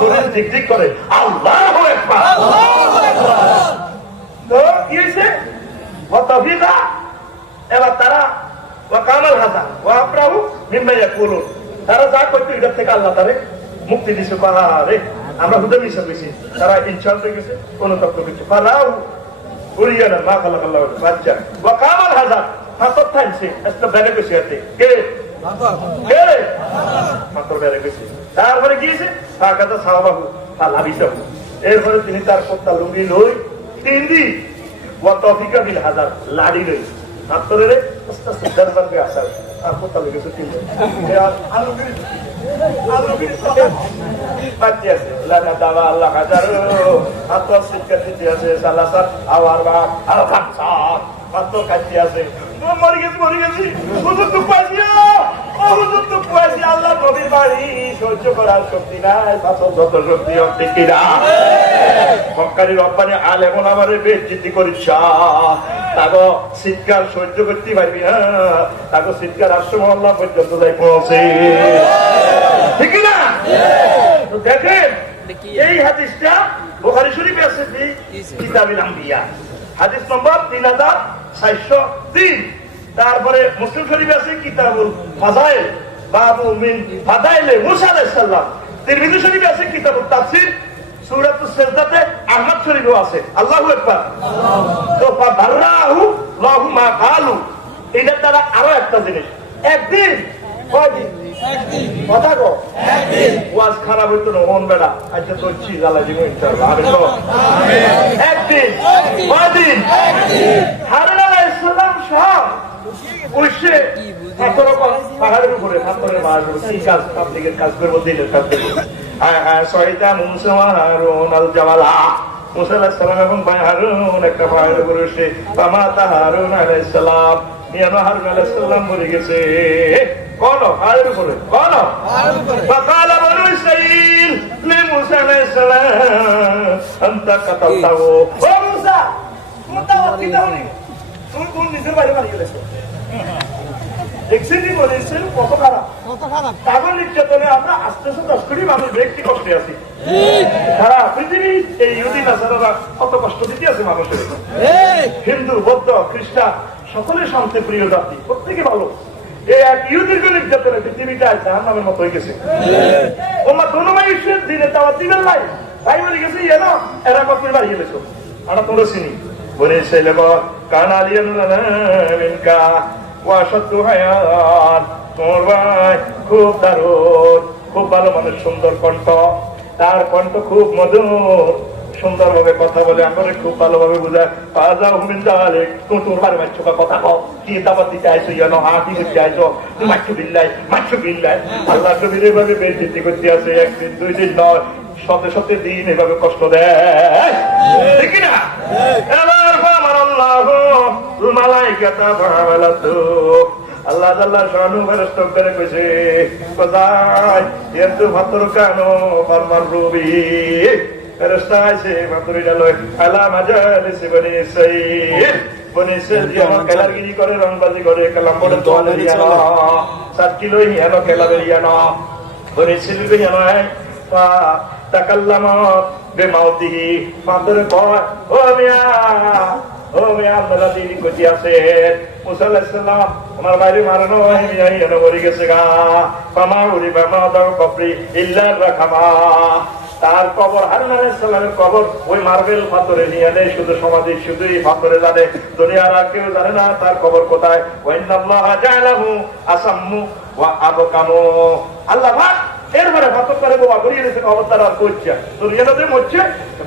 শরীর ঝিকঝিক করে, আল্লাহু আকবার। তো কি হয়েছে? এবার তারা কামাল হাজা ও আপরাহু মিম্মা ইয়াকুলুন, তারা যা করতো এটার থেকে আল্লাহ তারে মুক্তি দিছে। পাহাড়ে আমরা হুদে মিশা পেয়েছি, তারা ইনশাল হয়ে গেছে, অনুতপ্ত করছে। পালাউ উরিয়ানা মা খালাকাল্লাহু বাচ্চা ওয়া কামাল হাজা হাতত থাইছে, একটা বেড়ে গেছে হাতে কে কে মাত্র বেড়ে গেছে। তারপরে গিয়েছে তাকাদা সাহাবাহু ফালাবিসাহু, এরপরে তিনি তার কোত্তা লুঙ্গি লই 3 দিন ওয়া তফিকা বিল হাজার লাড়ি লই মাত্র রে আস্তে আস্তে দরবার পে আসা আর কোত্তা লুঙ্গি তো 3 দিন আলুগিরি বাচ্চা আছে লানা দাওয়া আল্লাহ হাজার হাত সিটকা দিতে আছে সালাসাত আওয়ার বা আর খাচ্ছা মাত্র কাচ্চি আছে মরে গেছি হুজুর তো পাইছিয়া হুজুর তো পাইছি, আল্লাহ নবীর বাড়ি সহ্য করার শক্তি নাই, শাসন যত শক্তি অব্দি কিনা মক্কারি রব্বানি আলেম ওলামারে বেইজ্জতি করিছা, তাগো চিৎকার সহ্য করতে পারবি না, তাগো চিৎকার আশ্রম আল্লাহ পর্যন্ত যাই পৌঁছে, ঠিক না? তো দেখেন এই হাদিসটা বুখারী শরীফে আছে, কিতাবুল আম্বিয়া হাদিস নম্বর 3403। তারপরে মুসলিম শরীফে আছে কিতাবুল ফাযাইল বাবু মিন ফাদাইলে মুসা আলাইহিস সালাম। তিরমিজি শরীফে আছে কিতাবুত তাফসীর সূরাতুস সাজদাতে, আহমদ শরীফেও আছে। আল্লাহু আকবার। তো ফাদারাহু লাহু মা কালু, এটা তারা আরো একটা জিনিস, একদিন কয়দিন কথা গো একদিন ওয়াজ খারাপ হইতো না, মন বেড়া আচ্ছা তো জ্বালা দিব ইনশাআল্লাহ, আমিন তো একদিন কয়দিন হারুন আলাইহিস সালাম সব উঠছে 17 পাহাড়ের উপরে পাথরের মারবো, কি কাজ পাবলিকের কাজ করবো, দিনের কাজ করবো। সয়তা মুসা হারুন আল জামালা, মুসা আলাইহিস সালাম এবং ভাই হারুন একটা পাহাড়ের উপরে এসে মাতা হারুন আলাইহিস সালাম, ইয়ানো হারুন আলাইহিস সালাম মরে গেছে। কোন পাহাড়ের উপরে? কোন فقال بنو إسرائيل لموسى عليه السلام أنت قتلته। ও মুসা, তুমি তো কি দাওনি, তুমি কোন নিজের বাইরে মারি গেছো? দেখছেনই বলেছেন কত খারাপ, পাগল নির্যাতনে আমরা আস্তে আস্তে 10 কোটি মানুষ ব্যক্তি কষ্টে আছি। সারা পৃথিবী এই ইহুদি নাসারারা কত কষ্ট দিতে আছে মানুষের। হিন্দু, বৌদ্ধ, খ্রিস্টান সকলে শান্তি প্রিয় জাতি, প্রত্যেকে ভালো। এই এক ইহুদির নির্যাতনে পৃথিবীটা জাহান্নামের মতো হয়ে গেছে। ওমা দোনো মানুষের দিনে তাওয়া দিবেন নাই তাই বলে গেছে এরা এরা কত বাড়ি গেছো। আমরা তোমরা চিনি বলে ছেলে কানালিয়ানকা ওয়াসাদু হায়াত, তোমার ভাই খুব দারুণ, খুব ভালো মানুষ, সুন্দর কণ্ঠ, তার কণ্ঠ খুব মধুর, সুন্দর ভাবে কথা বলে, আমরা খুব ভালোভাবে বুঝায়। তুমি তোমার বাড়ি মাছ কথা কও, কি দাবার দিতে আইসো, ইয়েনো হাতি করতে আইসো, তুমি মাছ বিল্লাই মাছ বিল্লাই। আল্লাহ নবীর এভাবে বেইজ্জতি করতে আছে, একদিন 2 দিন নয়, শতে শতে দিন এভাবে কষ্ট দেয়, দেখি না? আল্লাহ আল্লাহ শানু ফেরেশতা করে কইছে কোথায় এত ভাতর কানো ফরমার রবি ফেরেশতা আইছে ভাতরিটা লয় আলা মাজালিস বনি ইসরাইল। বনি ইসরাইল যেমন খেলাগিরি করে, রংবাজি করে, কালাম পড়ে, দোয়া লইয়া না 7 কিলো হিয়ানো খেলা বেরিয়া না। বনি ইসরাইল বেরিয়া নয় তাকাল্লামা বেমাউতিহি, ফাতরে কয় ও মিয়া, ও মিয়া আপনারা দিন কইতে আছেন, মুসা আলাইহিস সালাম আমার বাইরে মারানো এনে মরে গেছে গা। পামা উরি বামা দাও কবরি ইল্লা রাখামা, তার কবর হারুন আলাইহিস সালামের কবর ওই মার্বেল পাথরে নিয়ে নেই, শুধু সমাধি শুধুই পাথরে জানে, দুনিয়ার আর কেউ জানে না তার কবর কোথায়। ওয়াইন্নাল্লাহা জাআলাহু আসাম্মু ওয়া আবকামু, আল্লাহ পাক এরপরে পাথর করে বোমা করিয়ে দিয়েছে, কবর তার আর করছে দুনিয়াতে মরছে,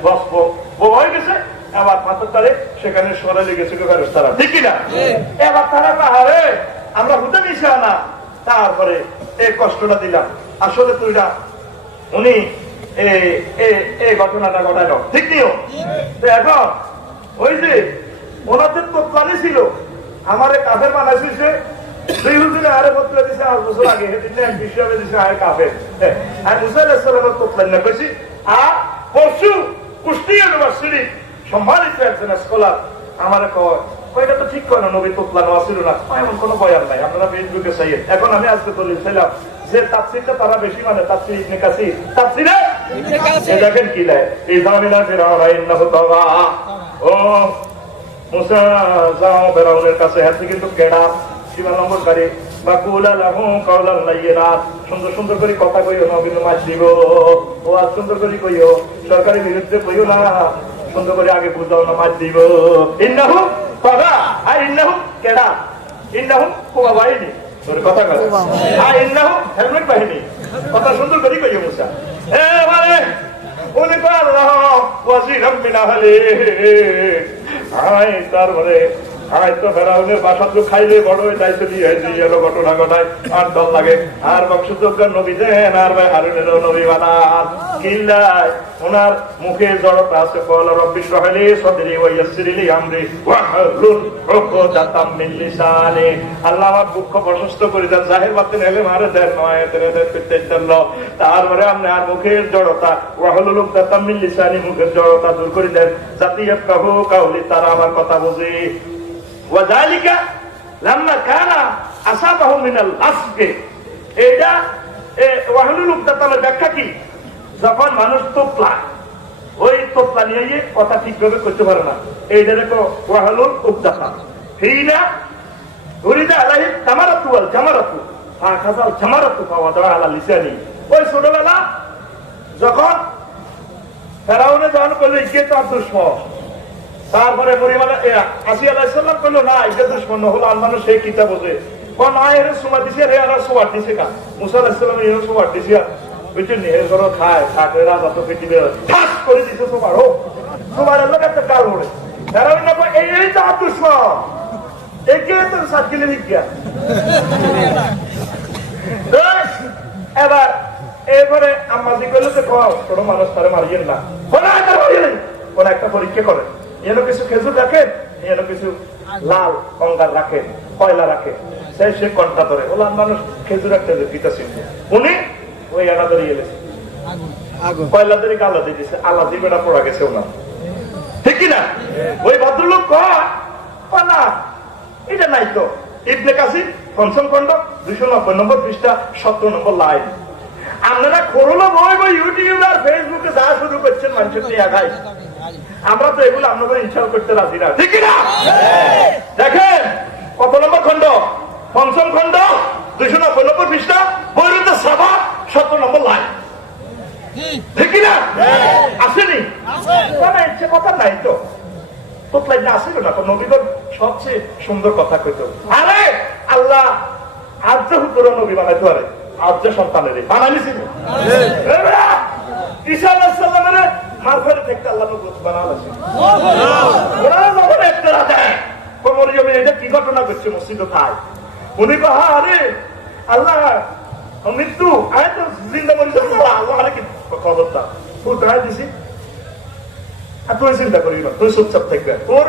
বসব বোমা হয়ে গেছে, আবার পাথর তারে সেখানে সরে লেগেছে ফেরেশতারা, ঠিক না? এবার তারা পাহাড়ে আমরা হুতে মিশে আনা, তারপরে এই কষ্টটা দিলাম। আসলে তুই না উনি এই ঘটনাটা ঘটাইল, ঠিক নিও। এখন ওই যে ওনাদের তো প্লানে ছিল আমারে কাফের বানাইছে, 2 হুজুরে আরে পত্র দিছে 8 বছর আগে, হেদিনে এক হিসাবে দিছে আরে কাফের। আর মুসা আলাইহিস সালামের তো প্লান না কইছি। আর পরশু কুষ্টিয়া ইউনিভার্সিটি সম্মানিত একজন স্কলার আমারে কয় ওইটা তো ঠিক করে না, নবী তো প্লান আসিল না, এমন কোনো বয়ান নাই, আপনারা ফেসবুকে চাই। এখন আমি আজকে বলেছিলাম যে তাফসীরটা তারা বেশি মানে তাফসীর ইবনে কাসির, তাফসীরে দেখেন কি লাই এই জামিনা ফিরাউন ইন্নাহু তাগা। ও মুসা যাও ফিরাউনের কাছে, হাতে কিন্তু কেডা সীমা লঙ্ঘনকারী, বা কুলা লাহু কাওলান লাইয়িনা, সুন্দর সুন্দর করে কথা কইও, নবী মাছ দিব, ও আজ সুন্দর করে কইও, সরকারের বিরুদ্ধে কইও না, সুন্দর করে আগে বুঝাও না, মাছ দিব। ইন্নাহু তাগা, আর ইন্নাহু কেডা, ইন্নাহু কোবা বাহিনী, কথা কথা, আর ইন্নাহু হেলমেট বাহিনী, কথা সুন্দর করে কইও মুসা। এবারে উনি কয় আল্লাহ ওয়াজিরাম মিন আহলি, আয় তারপরে আয় তো ফেরাউনের বাসা তো খাইলে বড় হয়ে যাইতে দিয়ে এলো ঘটনা ঘটায়, আর দল লাগে, আর বংশযোগ্য নবী দেন, আর ভাই হারুনেরও নবী বানান কিল্লায়। ওনার মুখে জড়তা আছে, কওলা রব্বি ইশরাহ লি সাদরি ওয়া ইয়াসসির লি আমরি ওয়াহলুল উকদাতাম মিন লিসানি, আল্লাহ আমার দুঃখ প্রশস্ত করে দেন, জাহির বাতিন এলে মারে দেন, নয় তেরে করতে দেন। তারপরে আপনি আর মুখের জড়তা, ওয়াহলুল উকদাতাম মিন লিসানি, মুখের জড়তা দূর করে দেন, যাতে ইয়াফকাহু কাওলি, তারা আমার কথা বুঝে। ওয়াযালিকা লাম্মা কানা আসাবাহু মিনাল আসকে, এটা ওয়াহলুল উকদাতামের ব্যাখ্যা কি? যখন মানুষ তোপলা, ওই তোপলা নিয়ে কথা ঠিকভাবে করতে পারে না, এইটা দেখো ওয়াহলুল উকদাতাম। হিনা উরিদা আলাইহি তামারাতু ওয়াল জামারাতু, ফাখাযাল জামারাতু ফাওয়াদা আলা লিসানি। ওই ছোটবেলা যখন ফেরাউনে যখন করলো ইকে তো দুশমন, তারপরে পরিমাণে আসি আলাইহিস সালাম করলো না এটা দুশমন হলো, আর মানুষ সেই কিতাব বোঝে, কোন আয়ের সুমার দিছে রে, আর সুমার দিছে কা মুসা আলাইহিস সালাম এর সুমার দিছে, বুঝছেন এর ঘর খায় থাকে রাজা তো পৃথিবী ঠাস করে দিছে সুমার, ও সুমার লোক একটা কাল ওড়ে, ফেরাউন না এই তো দুশমন, একে তো 7 কিলো ভিক্ষা এবার এরপরে আম্মাজি করলে তো খাওয়াও ছোট মানুষ তারা মারিয়েন না কোন একটা পরীক্ষা করেন যেন কিছু খেজুর রাখেন যেন কিছু লাল অঙ্গার রাখেন কয়লা রাখেন সে কন্টা ধরে ওলার মানুষ খেজুর একটা দিতে শিখবে উনি ওই আনা ধরে গেলেছে কয়লা ধরে গালা দিয়ে দিচ্ছে আল্লাহ দিবেটা পড়া গেছে ওনার ঠিক কিনা ওই ভদ্রলোক না এটা নাই তো ইবনে কাসির পঞ্চম খন্ড 290 নম্বর পৃষ্ঠা 17 নম্বর লাইন আপনারা করলো বই ইউটিউব আর ফেসবুকে যা শুরু করছেন মানুষের নিয়ে আগাই আমরা তো এগুলো আপনাদের ইনস্টল করতে রাজি না ঠিক কিনা দেখেন কত নম্বর খন্ড পঞ্চম খন্ড 290 নম্বর পৃষ্ঠা বৈরুতে সাবা 17 নম্বর লাইন ঠিক কিনা আসেনি ইচ্ছে কথা নাই তো তোতলাই না আসিল না তো নবীগণ সবচেয়ে সুন্দর কথা কইতো আরে আল্লাহ আজ হুতর নবী বানাইতে পারে আজ সন্তানের বানাইছিল ঈসা আলাইহিস সালামের মারফতে থেকে আল্লাহ নবুয়ত বানালেন ওরা যখন একটা রাজা কোমর জমি এটা কি ঘটনা ঘটছে মসজিদে খায় উনি কহা আরে আল্লাহ মৃত্যু আয় তো জিন্দা মরি আল্লাহ আরে কি খবরটা তুই তাই দিছি আর তুই চিন্তা করি না তুই চুপচাপ থাকবে তোর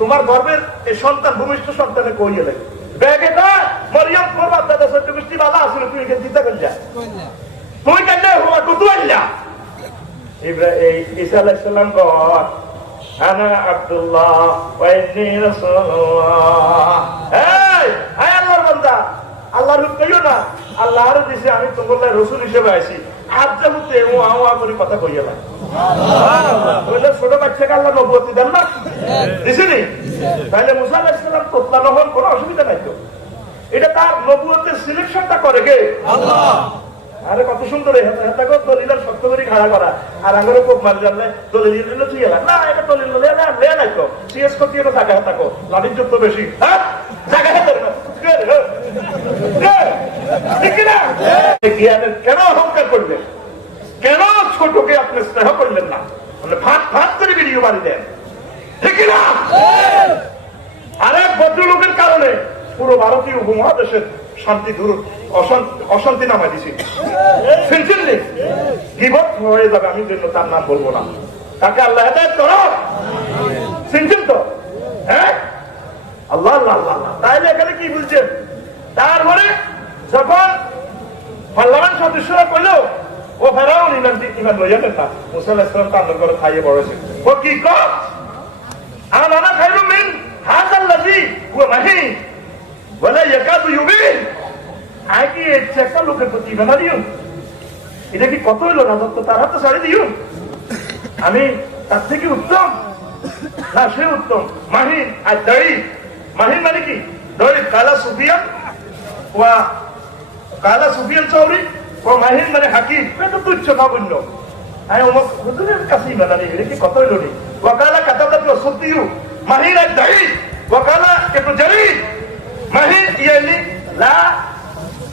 তোমার গর্বের এই সন্তান ভূমিষ্ঠ সন্তানে কই গেলে ব্যাগেটা মরিয়াম তোর বাপ দাদা সত্য বৃষ্টি বাধা আসলে তুই চিন্তা করি যা তুই কেন হওয়া কত আইলা ঈসা আলাইহিস সালাম কয় আনা আব্দুল্লাহ ওয়া ইন্নী রাসূলুল্লাহ এই আল্লাহর বান্দা আল্লাহর হুকুম কইও না আল্লাহর দিছে আমি তোমার রাসূল হিসেবে আইছি আজ যাবতে ও আওয়া করে কথা কইলা সুবহানাল্লাহ ছোট বাচ্চাকে আল্লাহ নবুয়ত দেন না দিছেনি তাহলে মুসা আলাইহিস সালাম তোতলা নহন কোনো অসুবিধা নাই তো এটা তার নবুয়তের সিলেকশনটা করে কে আল্লাহ আরে কত সুন্দর হেতাকে দলিলের শক্ত করে খাড়া করা আর আমারও খুব মারি জানলে দলিল দিলে তুই এলা না এটা দলিল লে নাই তো সিএস করতে এটা জায়গা হেতাকো লাঠির যুদ্ধ বেশি হ্যাঁ জায়গা হেতার না জ্ঞানের কেন অহংকার করবেন কেন ছোটকে আপনি স্নেহ করলেন না মানে ভাত ভাত করে ভিডিও বাড়ি দেন ঠিক না আরেক ভদ্রলোকের কারণে পুরো ভারতীয় উপমহাদেশের শান্তি দূর অশান্তি নামাই দিছি গীবত হয়ে যাবে আমি জন্য তার নাম বলবো না তাকে আল্লাহ হেদায়েত করো শুনছেন তো হ্যাঁ আল্লাহ আল্লাহ আল্লাহ তাইলে এখানে কি বুঝছেন তারপরে যখন পার্লামেন্ট সদস্যরা কইল ও ফেরাও ইমান লইয়া নেতা মুসা আলাইহিস সালাম তার করে খাইয়ে বড়ছে ও কি কর আনা খাইরু মিন হাযাল্লাযী হুয়া মাহি ওয়ালা ইয়াকাদু ইউবিন আগে একটা লোকের প্রতি ইমান দিও এটা কি কত হইল রাজত্ব তার হাতে ছাড়ি দিও আমি তার থেকে উত্তম না সে উত্তম মাহিন আর দড়ি মাহিন মানে কি দড়ি কালা সুফিয়ান ওয়া কালা সুফিয়ান চৌরি ও মাহিন মানে হাকিম এটা তুচ্ছ নগণ্য আমি অমুক হুজুরের কাছেই মেলানি এটা কি কত হইল নি ওয়াকালা কাতাবলাতু সুদ্দিউ মাহিন আর দড়ি ওয়াকালা ইবনে জারির মাহিন ইয়ানি লা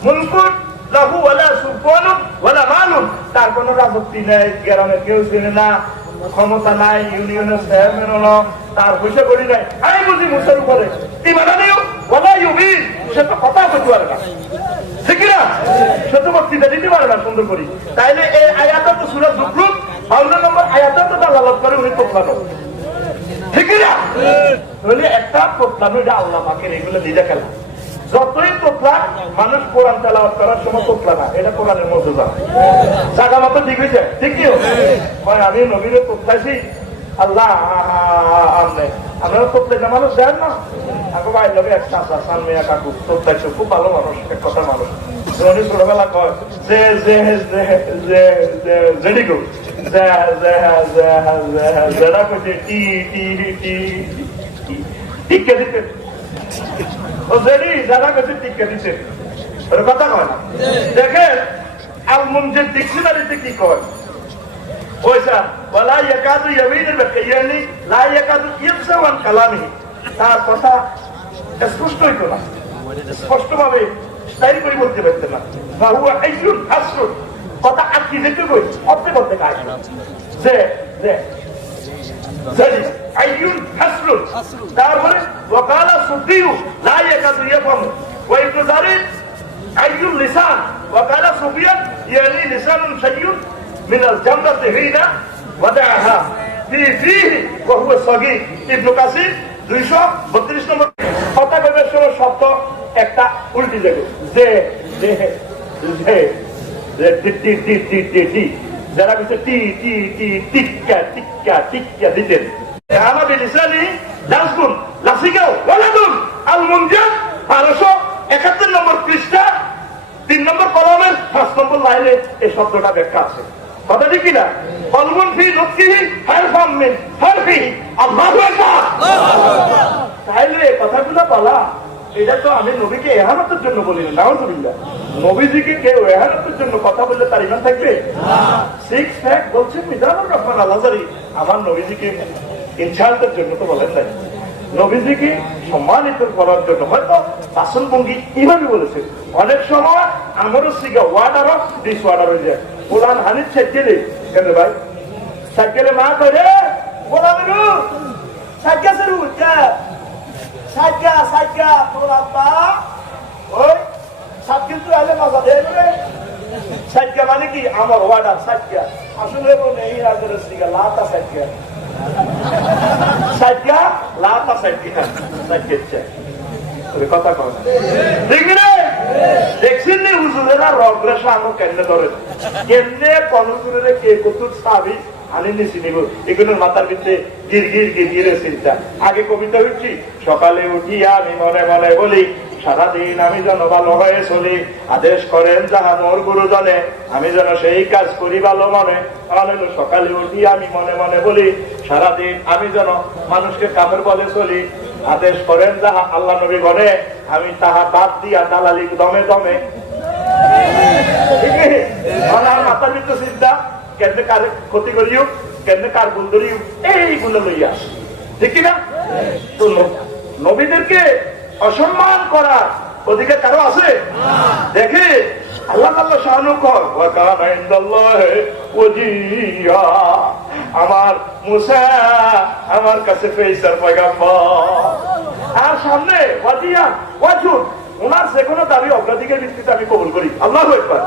মুলকুন লাহু ওয়ালা সুলতানু ওয়ালা মালুন তার কোনো রাজত্ব নেই গ্রামে কেউ চিনে না ক্ষমতা নাই ইউনিয়নের চেয়ারম্যান হলো তার পয়সা করি নাই আমি বুঝি মুসার উপরে ইমান আনিও ওয়ালা ইউবিন সে তো কথা বলতে পারে না ঠিক না সে তো বক্তৃতা দিতে পারে না সুন্দর করি তাইলে এই আয়াতটা তো সূরা যুকরুত 52 নম্বর আয়াতটা তো দালালত করে উনি তোতলানো ঠিক না তাহলে একটা তোতলানো এটা আল্লাহ পাকের এগুলো নিজে খেলা যতই তোতলা মানুষ কোরআন তেলাওয়াত করার সময় তোতলা না এটা কোরআনের মর্যাদা জায়গা মতো ঠিক হয়েছে ঠিক কি আমি নবীরে তোতলাইছি আল্লাহ আপনারা তোতলাইছে মানুষ দেন না এখন ভাই লগে এক চাষা সালমিয়া কাকু তোতলাইছে খুব ভালো মানুষ এক কথা মানুষ উনি ছোটবেলা কয় যে যে যে যে জেডি গো যেটা কইছে টি টি টি টিকে দিতে ও জেডি যারা কাছে টিকে দিতে ওর কথা কয় না দেখেন আল মুনজির ডিকশনারিতে কি কয় ওইসা ওয়ালা ইয়াকাদু ইয়ামিনু বিকায়ানি লা ইয়াকাদু ইয়াফসাউ আন কালামিহি তার কথা স্পষ্ট হইতো না স্পষ্টভাবে স্টাইল করে বলতে পারতেন না বা হুয়া আইসুন হাসরুন কথা আটকে যেতে কই অর্থে করতে কাজ যে যে জেডি আইয়ুন হাসরুন তারপরে ওয়াকালা সুদ্দিউ লা ইয়াকাদু ইয়াফহামু ওয়া ইবনু জারির আইয়ুল লিসান ওয়া কালা সুফিয়ান ইয়ানি লিসানুন শাইয়ুন মিনাল জামরাতি হিনা ওয়াদাহা ফি ফিহি ওয়া হুয়া সাগীর। ইবনে কাসির 232 নম্বর। কথা কইবার সময় শব্দ একটা উল্টি যাবে, যে যে যে টি টি টি টি টি টি, যারা বলছে টি টি টি টিক্কা টিক্কা টিক্কা দিতেন। আনা বিলিসানি দাসগুন লাসিগাও ওয়ালাদুন আল মুনজাদ 1271 নম্বর পৃষ্ঠা 3 নম্বর কলমের 5 নম্বর লাইনে এই শব্দটা ব্যাখ্যা আছে। কথা ঠিক কিনা? কলবুন ফি নুতকিহি হারফাম মিন হারফিহি আল্লাহু আকবার। তাইলে কথাগুলো বলা, এটা তো আমি নবীকে ইহানতের জন্য বলি না, নাউজুবিল্লাহ। নবীজিকে কেউ ইহানতের জন্য কথা বললে তার ঈমান থাকবে? সিক্স ফ্যাক্ট বলছেন মিজানুর রহমান আল আজহারী, আমার নবীজিকে ইনসাল্টের জন্য তো বলেন নাই, নবীজিকে সম্মানিত করার জন্য হয়তো বাসন ভঙ্গি এইভাবে বলেছে। অনেক সময় আমারও সিগা ওয়ার্ডার ডিস ওয়ার্ডার হয়ে যায়। কোরআন হানিফ সাইকেলে কেন ভাই সাইকেলে মা করে কোরআন সাইকেল শুরু সাইকা সাইকা তোর আব্বা ওই সাইকেল তো আলে মজা দেবে। সাইকা মানে কি? আমার ওয়ার্ডার সাইকা আসলে এই রাজের সিগা লাতা সাইকা সাইকা লাতা সাইকা সাইকেল কথা কয় দেখবি রে। দেখছেন নি হুজুরেরা রগ্রেশা আনো কেন্দ্রে ধরে কেন্দ্রে কনজুরে কে কতুর সাবি আনি নিছি নিব এগুলোর মাথার ভিতরে গির গির গির গিরে চিন্তা। আগে কবিতা হচ্ছি, সকালে উঠিয়া আমি মনে মনে বলি সারাদিন আমি যেন ভালো হয়ে চলি, আদেশ করেন যাহা মোর গুরুজনে আমি যেন সেই কাজ করি ভালো মনে। সকালে উঠিয়া আমি মনে মনে বলি সারাদিন আমি যেন মানুষকে কামের বলে চলি, আদেশ করেন যাহা আল্লাহ নবী গণে আমি তাহা বাদ দিয়া দালালি দমে দমে। আমার মাথার ভিতরে চিন্তা কেন কার ক্ষতি করিও, কেন কার ভুল করিও, এইগুলো লইয়া ঠিক কিনা? তো নবীদেরকে অসম্মান করার অধিকার কারো আছে? দেখে আল্লাহ আল্লাহ শাহানু কর আমার মুসা আমার কাছে পেয়েছার পয়গাম্বর, আর সামনে ওয়াজিয়া ওয়াজুদ ওনার যে কোনো দাবি অগ্রাধিকার ভিত্তিতে আমি কবুল করি। আল্লাহু আকবার।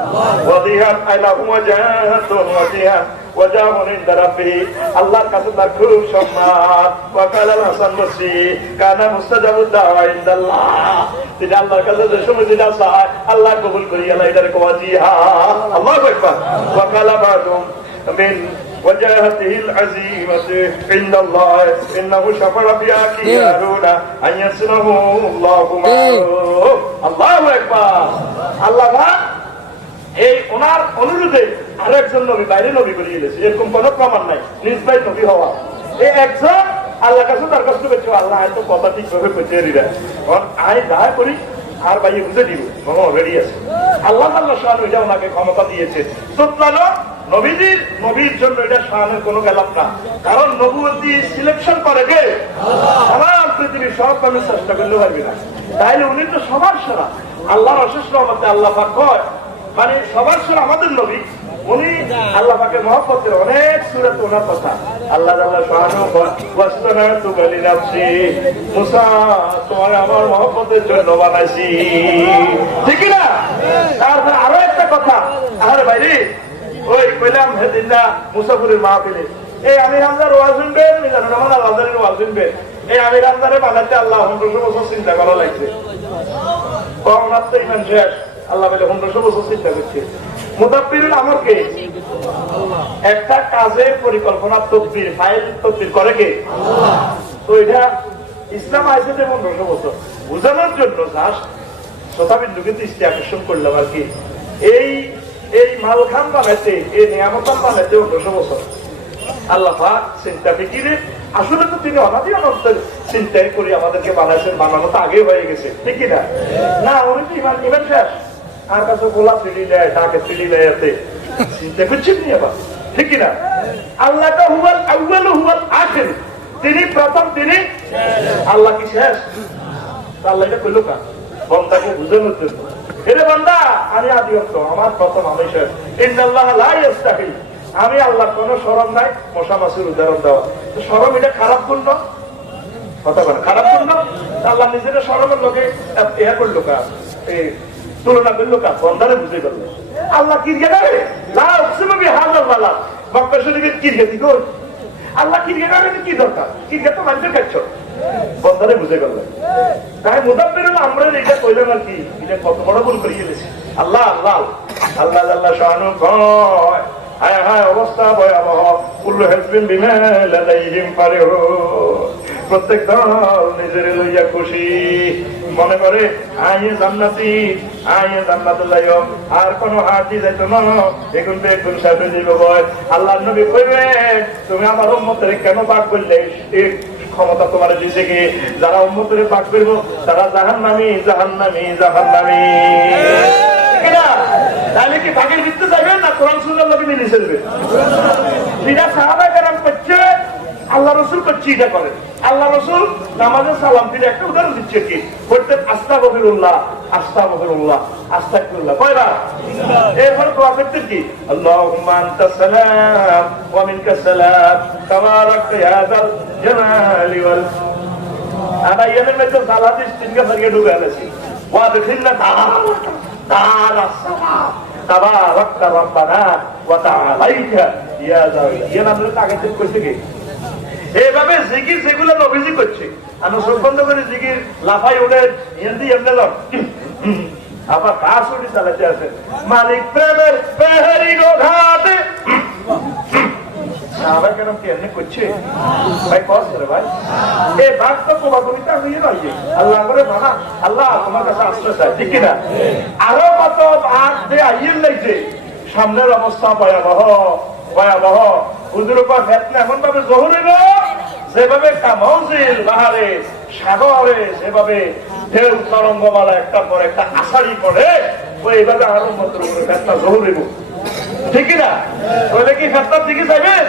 ওয়াজিহান আলাহু ওয়াজাহাতুন ওয়াজিহান ওয়াজাহুন ইনদা রাব্বি, আল্লাহর কাছে তার খুব সম্মান। ওয়া কালা হাসান বসরি কানা মুস্তাজাবুদ দাওয়া ইনদাল্লাহ, তিনি আল্লাহর কাছে যে সময় যেটা চায় আল্লাহ কবুল করি। আল্লাহ এটাকে ওয়াজিহা। আল্লাহু আকবার। ওয়া কালা বাদুম মিন وجاهته العزيمة عند الله إنه شفر بأخي هارون أن يسره الله معه। الله أكبر। আল্লাহ এই ওনার অনুরোধে আরো একজন নবী বাইরে নবী করে গেছে, এরকম কোন প্রমাণ নাই নিজ ভাই নবী হওয়া। এই একজন আল্লাহ কাছে তার কষ্ট করছে, আল্লাহ হয়তো কথা ঠিকভাবে করতে দিবে, আয় যা করি আর ভাইয়ে বুঝে দিব রেডি আছে। আল্লাহ আল্লাহ শাহান ওইটা ওনাকে ক্ষমতা দিয়েছে। তোতলানো নবীর জন্য এটা শাহানের কোনো গেলাপ না, কারণ নবুয়তি সিলেকশন করে কে? সারা পৃথিবীর সব মানুষ চেষ্টা করলে পারবি না, তাইলে উনি তো সবার সেরা। আল্লাহর অশেষ রহমতে আল্লাহ পাক কয় মানে সবার সেরা আমাদের নবী। উনি আল্লাহ পাকের মহব্বতের অনেক সূরাত ওনার কথা। আল্লাহ আল্লাহ শাহানু ওয়াসতানাতু লিনাফসি, মুসা তোমার আমার মহব্বতের জন্য বানাইছি, ঠিক না? তারপর আরো একটা কথা, আরে ভাইরে ওই কইলাম হেদিনা মুসাফিরের মাহফিলে এই আমির হামজার ওয়াজ শুনবেন, মিজানুর রহমান আল আজহারীর ওয়াজ শুনবেন। এই আমির হামজারে বানাইতে আল্লাহ 1500 বছর চিন্তা করা লাগছে। কম রাত্রে ইমান শেষ, আল্লাহ বলে 1500 বছর চিন্তা করছে। মুদাব্বিরুল আমর কে? একটা কাজের পরিকল্পনা তদবির ফাইল তদবির করে কে? আল্লাহ। তো এটা ইসলাম আইছে যে 1500 বছর বুঝানোর জন্য জাস্ট শতাবিন্দুকে দৃষ্টি আকর্ষণ করলাম আর কি। এই মালখান বানাইতে, এই নিয়ামতান বানাইতে 1500 বছর আল্লাহ পাক চিন্তা ফিকিরে। আসলে তো তিনি অনাদি অনন্তের চিন্তাই করে আমাদেরকে বানাইছেন, বানানো তো আগে হয়ে গেছে, ঠিক কিনা? না উনি তো ইমান শেষ, আর কাছে গোলা সিঁড়ি দেয়, তাকে সিঁড়ি দেয়, চিন্তা করছেন নি আবার, ঠিক কিনা? আল্লাহ তো হুয়াল আউয়াল হুয়াল আখির, তিনি প্রথম, তিনি আল্লাহ কি শেষ? আল্লাহ এটা কইল কার? বন্দাকে বুঝানোর জন্য। এরে বান্দা আমি আদি অন্ত, আমার প্রথম, আমি শেষ। ইন্নাল্লাহ লা ইস্তাহি, আমি আল্লাহ কোন শরম নাই। মশা মাছের উদাহরণ দেওয়া, শরম এটা খারাপ গুণ না? কথা বলে খারাপ গুণ না? আল্লাহ নিজের শরমের লোকে ইহা করলো কাজ, তুলনা করলো কাজ বন্ধারে বুঝে গেল আল্লাহ ক্রিকেটারে মক্কা শরীফের ক্রিকেট আল্লাহ ক্রিকেটারে কি দরকার ক্রিকেট তো মানুষের কাছ বন্ধারে বুঝে গেল তাই মোদাব্বির আমরা এটা কইলাম আর কি এটা কত বড় ভুল করে গেলেছি আল্লাহ আল্লাহ আল্লাহ আল্লাহ শাহানু কয় হায় হায় অবস্থা ভয়াবহ কুল্লু হিজবিন বিমা লাদাইহিম ফারিহুন প্রত্যেক দল নিজের লইয়া খুশি মনে করে আইয়ে জান্নাতি আইয়ে জান্নাতুল্লাহ আর কোন হাতি যাইতো না এখন তো এখন সাথে যাইব ভয় আল্লাহর নবী কইবে তুমি আমার উম্মতের কেন পাক করলে এই ক্ষমতা তোমার দিছে কি যারা উম্মতের পাক করবো তারা জাহান্নামী জাহান্নামী জাহান্নামী তাহলে কি বাঘের ভিত্তি যাবেন না কোরআন সুন্নাহর লোকে মিলে চলবে যেটা সাহাবায়ে কেরাম করছে আল্লাহ রসুল করছে এটা করে আল্লাহ রসুল নামাজের সালাম দিলে একটা উদাহরণ দিচ্ছে কি করতে আস্তাগফিরুল্লাহ আস্তাগফিরুল্লাহ আস্তাগফিরুল্লাহ কয়রা এরপর দোয়া করতে কি আল্লাহুম্মা আনতাস সালাম ওয়া মিনকাস সালাম তাবারাকতা ইয়া যাল জালালি ওয়াল আনা ইয়ানের মধ্যে সালাতিস তিনটা সরিয়ে ঢুকে আলেছি ওয়া দেখিনা তাআলা সালাম তাবারাকতা রাব্বানা ওয়া তাআলাইতা ইয়া যাল ইয়ানের আগে থেকে কইছে কি এইভাবে জিকির যেগুলো নবীজি করছে আমি চোখ বন্ধ করে জিকির লাফাই উঠে হিন্দি এমনি আবার কাজ উঠি চালাতে আছে মালিক প্রেমের পেহারি গো ঘাটে সাহাবা কেন কি এমনি করছে ভাই কষ্ট রে ভাই এই ভাগ তো তোমার কবিতা হয়ে রয়েছে আল্লাহ করে মানা আল্লাহ তোমার কাছে আশ্রয় চাই ঠিক কিনা আরো কত ভাগ দিয়ে আইয়ের লাগছে সামনের অবস্থা ভয়াবহ ভয়াবহ হুজুর উপর ফেতনা এমন ভাবে জহুর হইব যেভাবে কামৌজিল বাহারে সাগরে যেভাবে ঢেউ তরঙ্গমালা একটার পর একটা আষাঢ়ি পড়ে এইভাবে আরো মন্ত্র করে ফেতনা জহুর হইব ঠিক না বলে কি ফেতনার দিকে যাবেন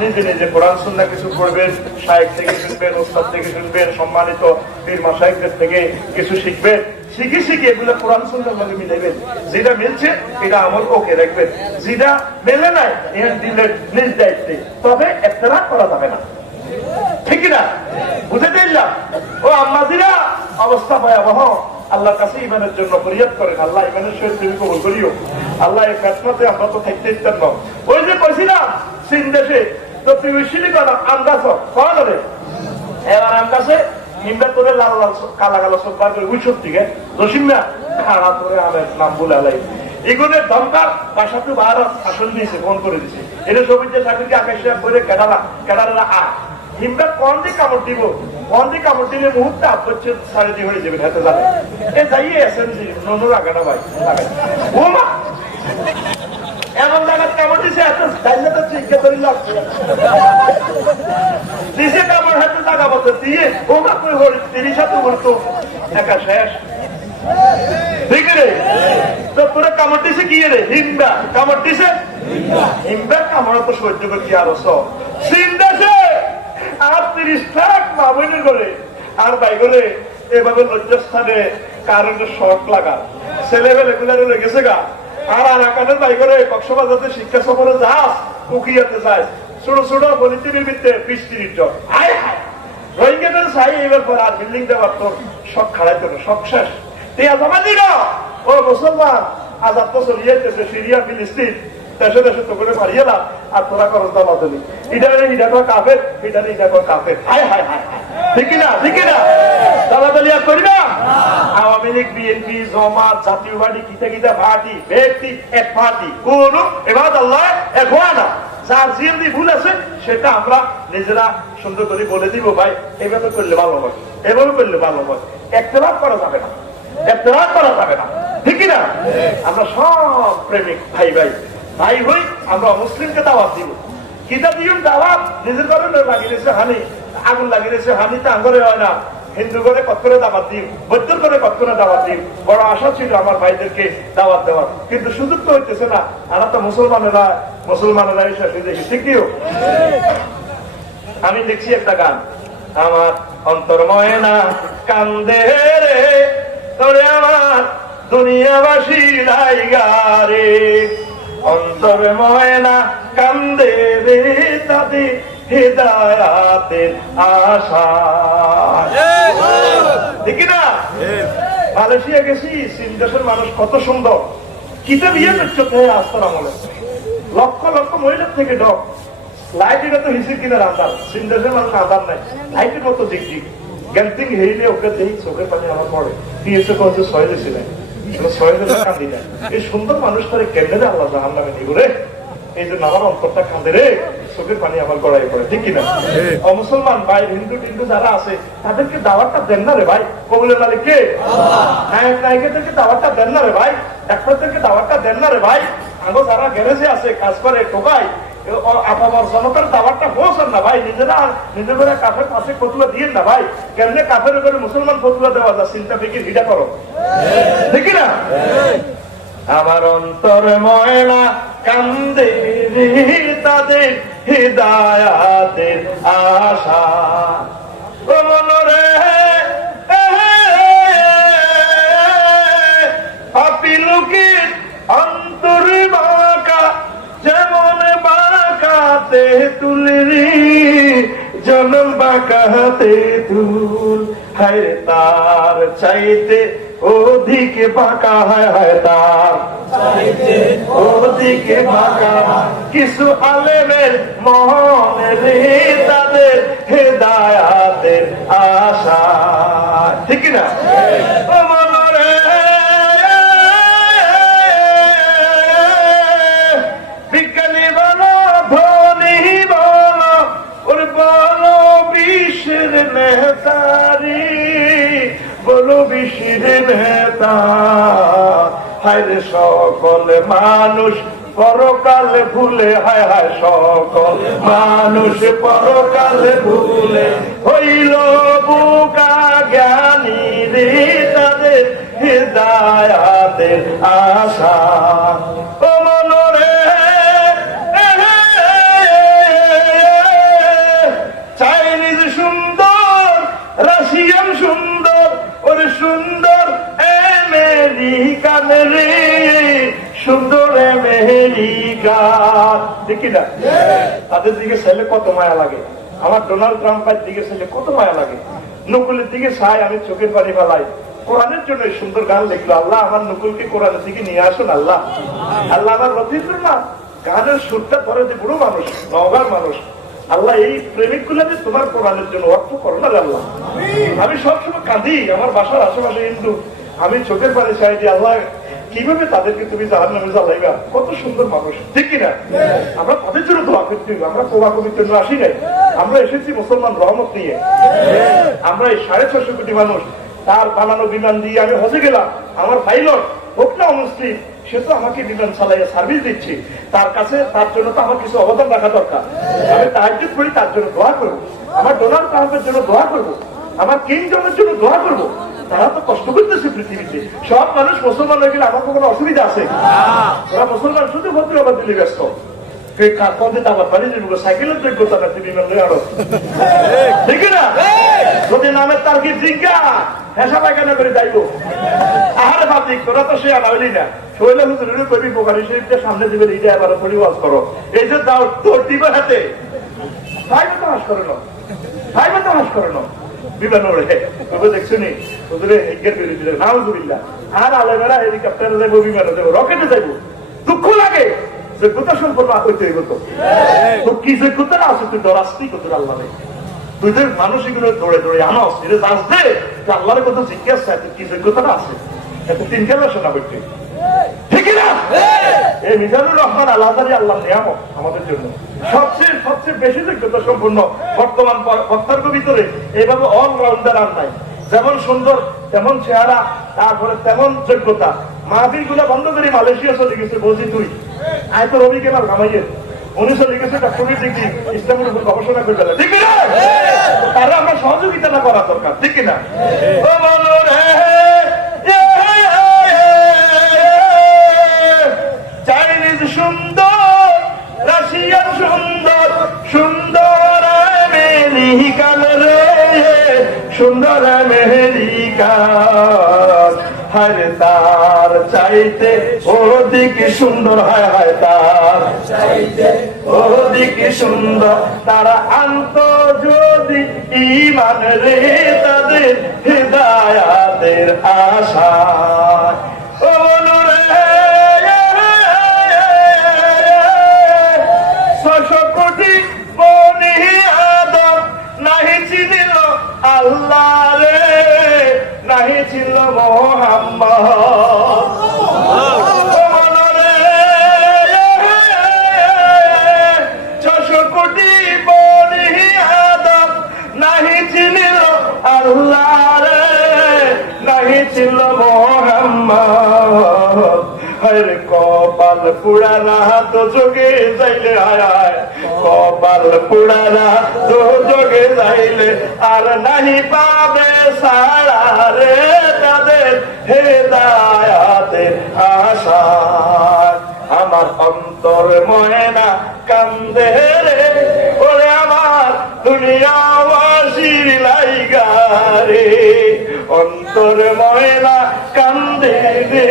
নিজে নিজে কোরআন সুন্নাহ কিছু পড়বেন শায়েখ থেকে শুনবেন ওস্তাদ থেকে শুনবেন সম্মানিত পীর মাশায়েখদের থেকে কিছু শিখবেন শিখে শিখে এগুলো কোরআন সুন্নাহর সঙ্গে মিলাইবেন যেটা মিলছে এটা আমল ওকে রাখবেন যেটা মেলে নাই এর দিলের নিজ দায়িত্বে তবে ইখতিলাফ করা যাবে না ঠিক না বুঝে দিলাম ও আম্মাজিরা অবস্থা ভয়াবহ আল্লাহর কাছে ইমানের জন্য ফরিয়াদ করেন আল্লাহ ইমানের সহিত তুমি কবুল করিও আল্লাহ এই ফেতনাতে আমরা তো থাকতে ইচ্ছান না ওই যে কইছিলাম চীন দেশে তো তুমি শিলিকন আন্দাজ করা যাবে এবার আমার কাছে হিমটা তোরে লাল লাল কালা কালো সব বার করে উইসব দিকে জসিমা খারাপ করে আমার নাম বলে আলাই এগুলোর দমকার বাসাতে ভারত আসন দিয়েছে ফোন করে দিছে এটা সবিতে চাকরিকে আকাশে করে কেডারা হিমটা কোন দিকে কামড় দিব কোন দিকে কামড় দিলে মুহূর্তে আপচ্ছে সাড়ে দিয়ে হয়ে যাবে হাতে যাবে এ যাইয়ে এসেন্সি ননুর আগাটা ভাই ও মা এমন জায়গায় কামড় দিছে এত দাইলে চিন্তা করি লাগছে দিছে কামড় হাতে জায়গা বলতে দিয়ে ও মা কই হল 30 বলতো একা শেষ ঠিক রে তো তোরা কামড় দিছে কি রে হিমবা কামড় দিছে হিমবা কামড় তো সহ্য করছি আরো সব সিন্দাসে আর 30 লাখ মামুনি করে আর ভাই করে এভাবে লজ্জাস্থানে কারণে শখ লাগা ছেলেবেলে গুলারে লেগেছে গা আর আকানের ভাই করে কক্সবাজারে শিক্ষা সফরে যাস উকিয়াতে যাস ছোট ছোট বলিটির ভিতরে 20-30 জন হায় হায় রোহিঙ্গাদের চাই এবার পর আর বিল্ডিং দেওয়ার তোর শখ খাড়াইতে না শখ শেষ টিয়া জমা দিল ও মুসলমান আজাদ তো চলিয়ে যেতেছে সিরিয়া ফিলিস্তিন দেশে দেশে তো করে মারিয়েলাম আর তোরা খরচ দাম আসেনি এটা কর কাফের এটা কর কাফের হায় হায় হায় ঠিক না দালাদালিয়া করি না আওয়ামী লীগ বিএনপি জামাত জাতীয় পার্টি কিতা পার্টি ব্যক্তি এক পার্টি কোন এবার আল্লাহ এক হয় না যার জিএমডি ভুল আছে সেটা আমরা নিজেরা সুন্দর করে বলে দিব ভাই এইভাবে করলে ভালো হয় এভাবে করলে ভালো হয় ইখতিলাফ করা যাবে না ইখতিলাফ করা যাবে না ঠিক না আমরা সব প্রেমিক ভাই ভাই ভাই হই আমরা মুসলিমকে দাওয়াত দিব কিতা দিও দাওয়াত নিজের ঘরে লাগিয়েছে হানি আগুন লাগিয়েছে হানিতে আঙ্গরে হয় না হিন্দু করে কত করে দাওয়াত দিই বৌদ্ধ করে কত করে দাওয়াত দিই বড় আশা ছিল আমার ভাইদেরকে দাওয়াত দেওয়ার কিন্তু সুযোগ তো হইতেছে না আমরা তো মুসলমানেরা এসে দেখি ঠিক দিও আমি দেখছি একটা গান আমার অন্তর ময়না কান্দে রে তোরে আমার দুনিয়াবাসী লাইগারে অন্তর ময়না কান্দে রে তাদের হিদায়াতের আশা দেখি না মালয়েশিয়া গেছি, চীন দেশের মানুষ কত সুন্দর, কিতা বিয়ে করছে আস্তার আমলে, লক্ষ লক্ষ মহিলার থেকে ডক লাইট, এটা তো হিসির কিনার আধার, চীন দেশের মানুষ আধার নাই, লাইটের মতো জিগজিগ গ্যান্টিং হেইলে ওকে দেখি চোখের পানি আমার পড়ে, পিএসএ কয়েছে ছয় দিছি নাই, ছয় দিলে কান্দি না। এই সুন্দর মানুষ তারে কেন্দ্রে আল্লাহ জাহান নামে নিব রে, এই জন্য আমার অন্তরটা কাঁদে রে, চোখের পানি আমার গড়াই পড়ে, ঠিক কিনা? মুসলমান ভাই, হিন্দু টিন্দু যারা আছে তাদেরকে দাওয়াতটা দেন না রে ভাই, কবুলের মালিক কে? নায়ক নায়িকাদেরকে দাওয়াতটা দেন না রে ভাই, ডাক্তারদেরকে দাওয়াতটা দেন না রে ভাই, আরো যারা গ্যারেজে আছে কাজ করে টোকাই আপামর জনতার দাওয়াতটা পৌঁছান না ভাই, নিজেরা নিজের করে কাফের পাশে ফতুয়া দিয়ে না ভাই, কেমনে কাফের উপরে মুসলমান ফতুয়া দেওয়া যায়, চিন্তা ফিকির হিডা করো, ঠিক না? আমার অন্তর ময়না কান্দে তাদের হিদায়াতের আশা, ও মনরে পাপী লোকের অন্তর বাঁকা, যেমন বাঁকাতে তুলরি জনম বাঁকাতে তুল, হায় তার চাইতে ওদিকে বাঁকা, হায় তার চাইতে ওদিকে বাঁকা, কিছু আলেমের মনে রে তাদের হেদায়াতের আশা, ঠিক না? ও মনরে বিজ্ঞানী বলো, ধনী বলো, ওর বলো বিশ্বের নেতারি, বলো বিশ্বের নেতা, হায় রে সকল মানুষ পরকালে ভুলে, হায় হায় সকল মানুষ পরকালে ভুলে, হইল বুকা জ্ঞানী রে তাদের হিদায়াতের আশা, ও মনরে চাইনিজ সুন্দর, রাশিয়ান সুন্দর, ওরে সুন্দর আমেরিকান রে, সুন্দর আমেরিকান, দেখি না? তাদের দিকে ছেলে কত মায়া লাগে, আমার ডোনাল্ড ট্রাম্পের দিকে ছেলে কত মায়া লাগে, নকুলের দিকে চাই আমি চোখের পানি ফেলাই, কোরআনের জন্য সুন্দর গান লিখলো, আল্লাহ আমার নকুলকে কোরআনের দিকে নিয়ে আসুন, আল্লাহ আল্লাহ আমার রফিকুর না গানের সুরটা ধরে যে বুড়ো মানুষ, নওগাঁর মানুষ, আল্লাহ এই প্রেমিক গুলাকে তোমার কোরআনের জন্য অর্থ করো না আল্লাহ। আমি সবসময় কাঁদি, আমার বাসার আশেপাশে হিন্দু, আমি চোখের পানি চাই যে আল্লাহ কিভাবে তাদেরকে তুমি জাহান্নামে জ্বালাইবা, কত সুন্দর মানুষ, ঠিক কিনা? আমরা তাদের জন্য দোয়া করতে হবে, আমরা কোবাকবির জন্য আসি নাই, আমরা এসেছি মুসলমান রহমত নিয়ে। আমরা এই 650 কোটি মানুষ, তার বানানো বিমান দিয়ে আমি হজে গেলাম, আমার পাইলট হোক না মুসলিম, সে তো আমাকে বিমান চালাইয়া সার্ভিস দিচ্ছে, তার কাছে তার জন্য তো আমার কিছু অবদান রাখা দরকার, আমি তাহাজ্জুদ করি, তার জন্য দোয়া করবো, আমার ডোনাল্ড ট্রাম্পের জন্য দোয়া করবো, আমার কিং জনের জন্য দোয়া করবো, তারা তো কষ্ট করতেছে পৃথিবীতে, সব মানুষ মুসলমান হয়ে গেলে আমার কোনো অসুবিধা আছে? ওরা মুসলমান শুধু ভদ্র আবার দিলে ব্যস্ত, সাইকেলের যোগ্যতা না, বিমান আরো ঠিক না? যদি নামের তার কি জিজ্ঞা হেসা পায়খানা করে যাইবো, আহারে ভাবি তোরা তো সে আনা হইলি না, শৈলা হুজুরের কবি বোখারী শরীফটা সামনে দিবে, এইটা এবার পড়ি ওয়াজ করো, এই যে দাও তোর দিবে হাতে, ভাইবে তো হাস করে না, ভাইবে তো হাস করে না, বিমান ওড়ে তবে দেখছো নি হুজুরে হিজ্ঞের বিরোধীদের নাউজুবিল্লাহ, আর আলেমেরা হেলিকপ্টারে যাইবো, বিমানে যাবো, রকেটে যাইবো, দুঃখ লাগে, যোগ্যতা সম্পন্ন হইতে হইব তো, তোর কি যোগ্যতা না আছে, তুই ডরাস্তি করতে আল্লাহ, তুই যে মানুষ এগুলো দৌড়ে দৌড়ে আনস, এটা আসবে আল্লাহর কথা জিজ্ঞাসা, তুই কি যোগ্যতা আছে, এত 3 খেলা শোনা করতে, ঠিক না? এই মিজানুর রহমান আল-আজহারী আল্লাহ নিয়ামত আমাদের জন্য, সবচেয়ে সবচেয়ে বেশি যোগ্যতা সম্পন্ন বর্তমান বক্তার ভিতরে, এইভাবে অলরাউন্ডার আর নাই, যেমন সুন্দর তেমন চেহারা, তারপরে তেমন যোগ্যতা, মাহফিল গুলা বন্ধ করে মালয়েশিয়া চলে গেছে, বলছি তুই আয় তো রবি কেমাল কামাইয়ের, উনি চলে গেছে ডক্টরের ডিগ্রি, ইসলামের উপর গবেষণা করে ফেলে, ঠিক না? তারা আমরা সহযোগিতা না করা দরকার, ঠিক কিনা? চাইনিজ সুন্দর, রাশিয়ান সুন্দর, সুন্দর আমেরিকান রে, সুন্দর আমেরিকান, হায় তার চাইতে ওদিকে সুন্দর, হায় হায় তার চাইতে ওদিকে যদি কি সুন্দর তারা আনত যদি ঈমান রে তাদের হিদায়াতের আশা। ও বন্ধুরে 600 কোটি বনি আদম নাহি চিনিল আল্লাহ রে, নাহি ছিল মুহাম্মদ। ও বন্ধুরে 600 কোটি বনি আদম নাহি চিনিল আল্লাহ রে, নাহি ছিল মুহাম্মদ। হরে কপাল পুরানা তো যোগে যাইলে, হায় হায় কপাল পুরানা তো যোগে যাইলে আর নাহি পাবে সারা রে তাদের হেদায়াতের আশা। আমার অন্তর ময়না কান্দে রে ওরে আমার দুনিয়াবাসীর লাইগা রে, অন্তর ময়না কান্দে রে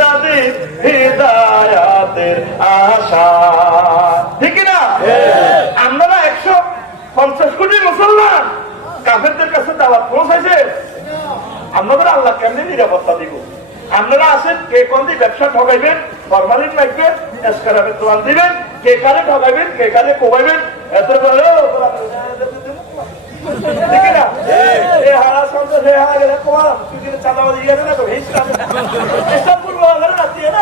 তাদের হিদায়াতের আশা। ঠিক না? আমরা 150 কোটি মুসলমান কাফেরদের কাছে দাওয়াত পৌঁছাইছে, আপনাদের আল্লাহ কেমনি নিরাপত্তা দিব? আপনারা আছেন কে কোন দিয়ে ব্যবসা ঠকাইবেন, ফরমালিন রাখবেন, এসকারাবের দোয়ান দিবেন, কে কারে ঠকাইবেন, কে কারে কোবাইবেন, এত বলে ঠিক না? এই হারা সন্তোষ হয়ে হারা গেলে কোয়ালাম তুই কিন্তু চাঁদাবাজি গেলে না তো এই এসব পূর্ব হাজারে রাত্রি না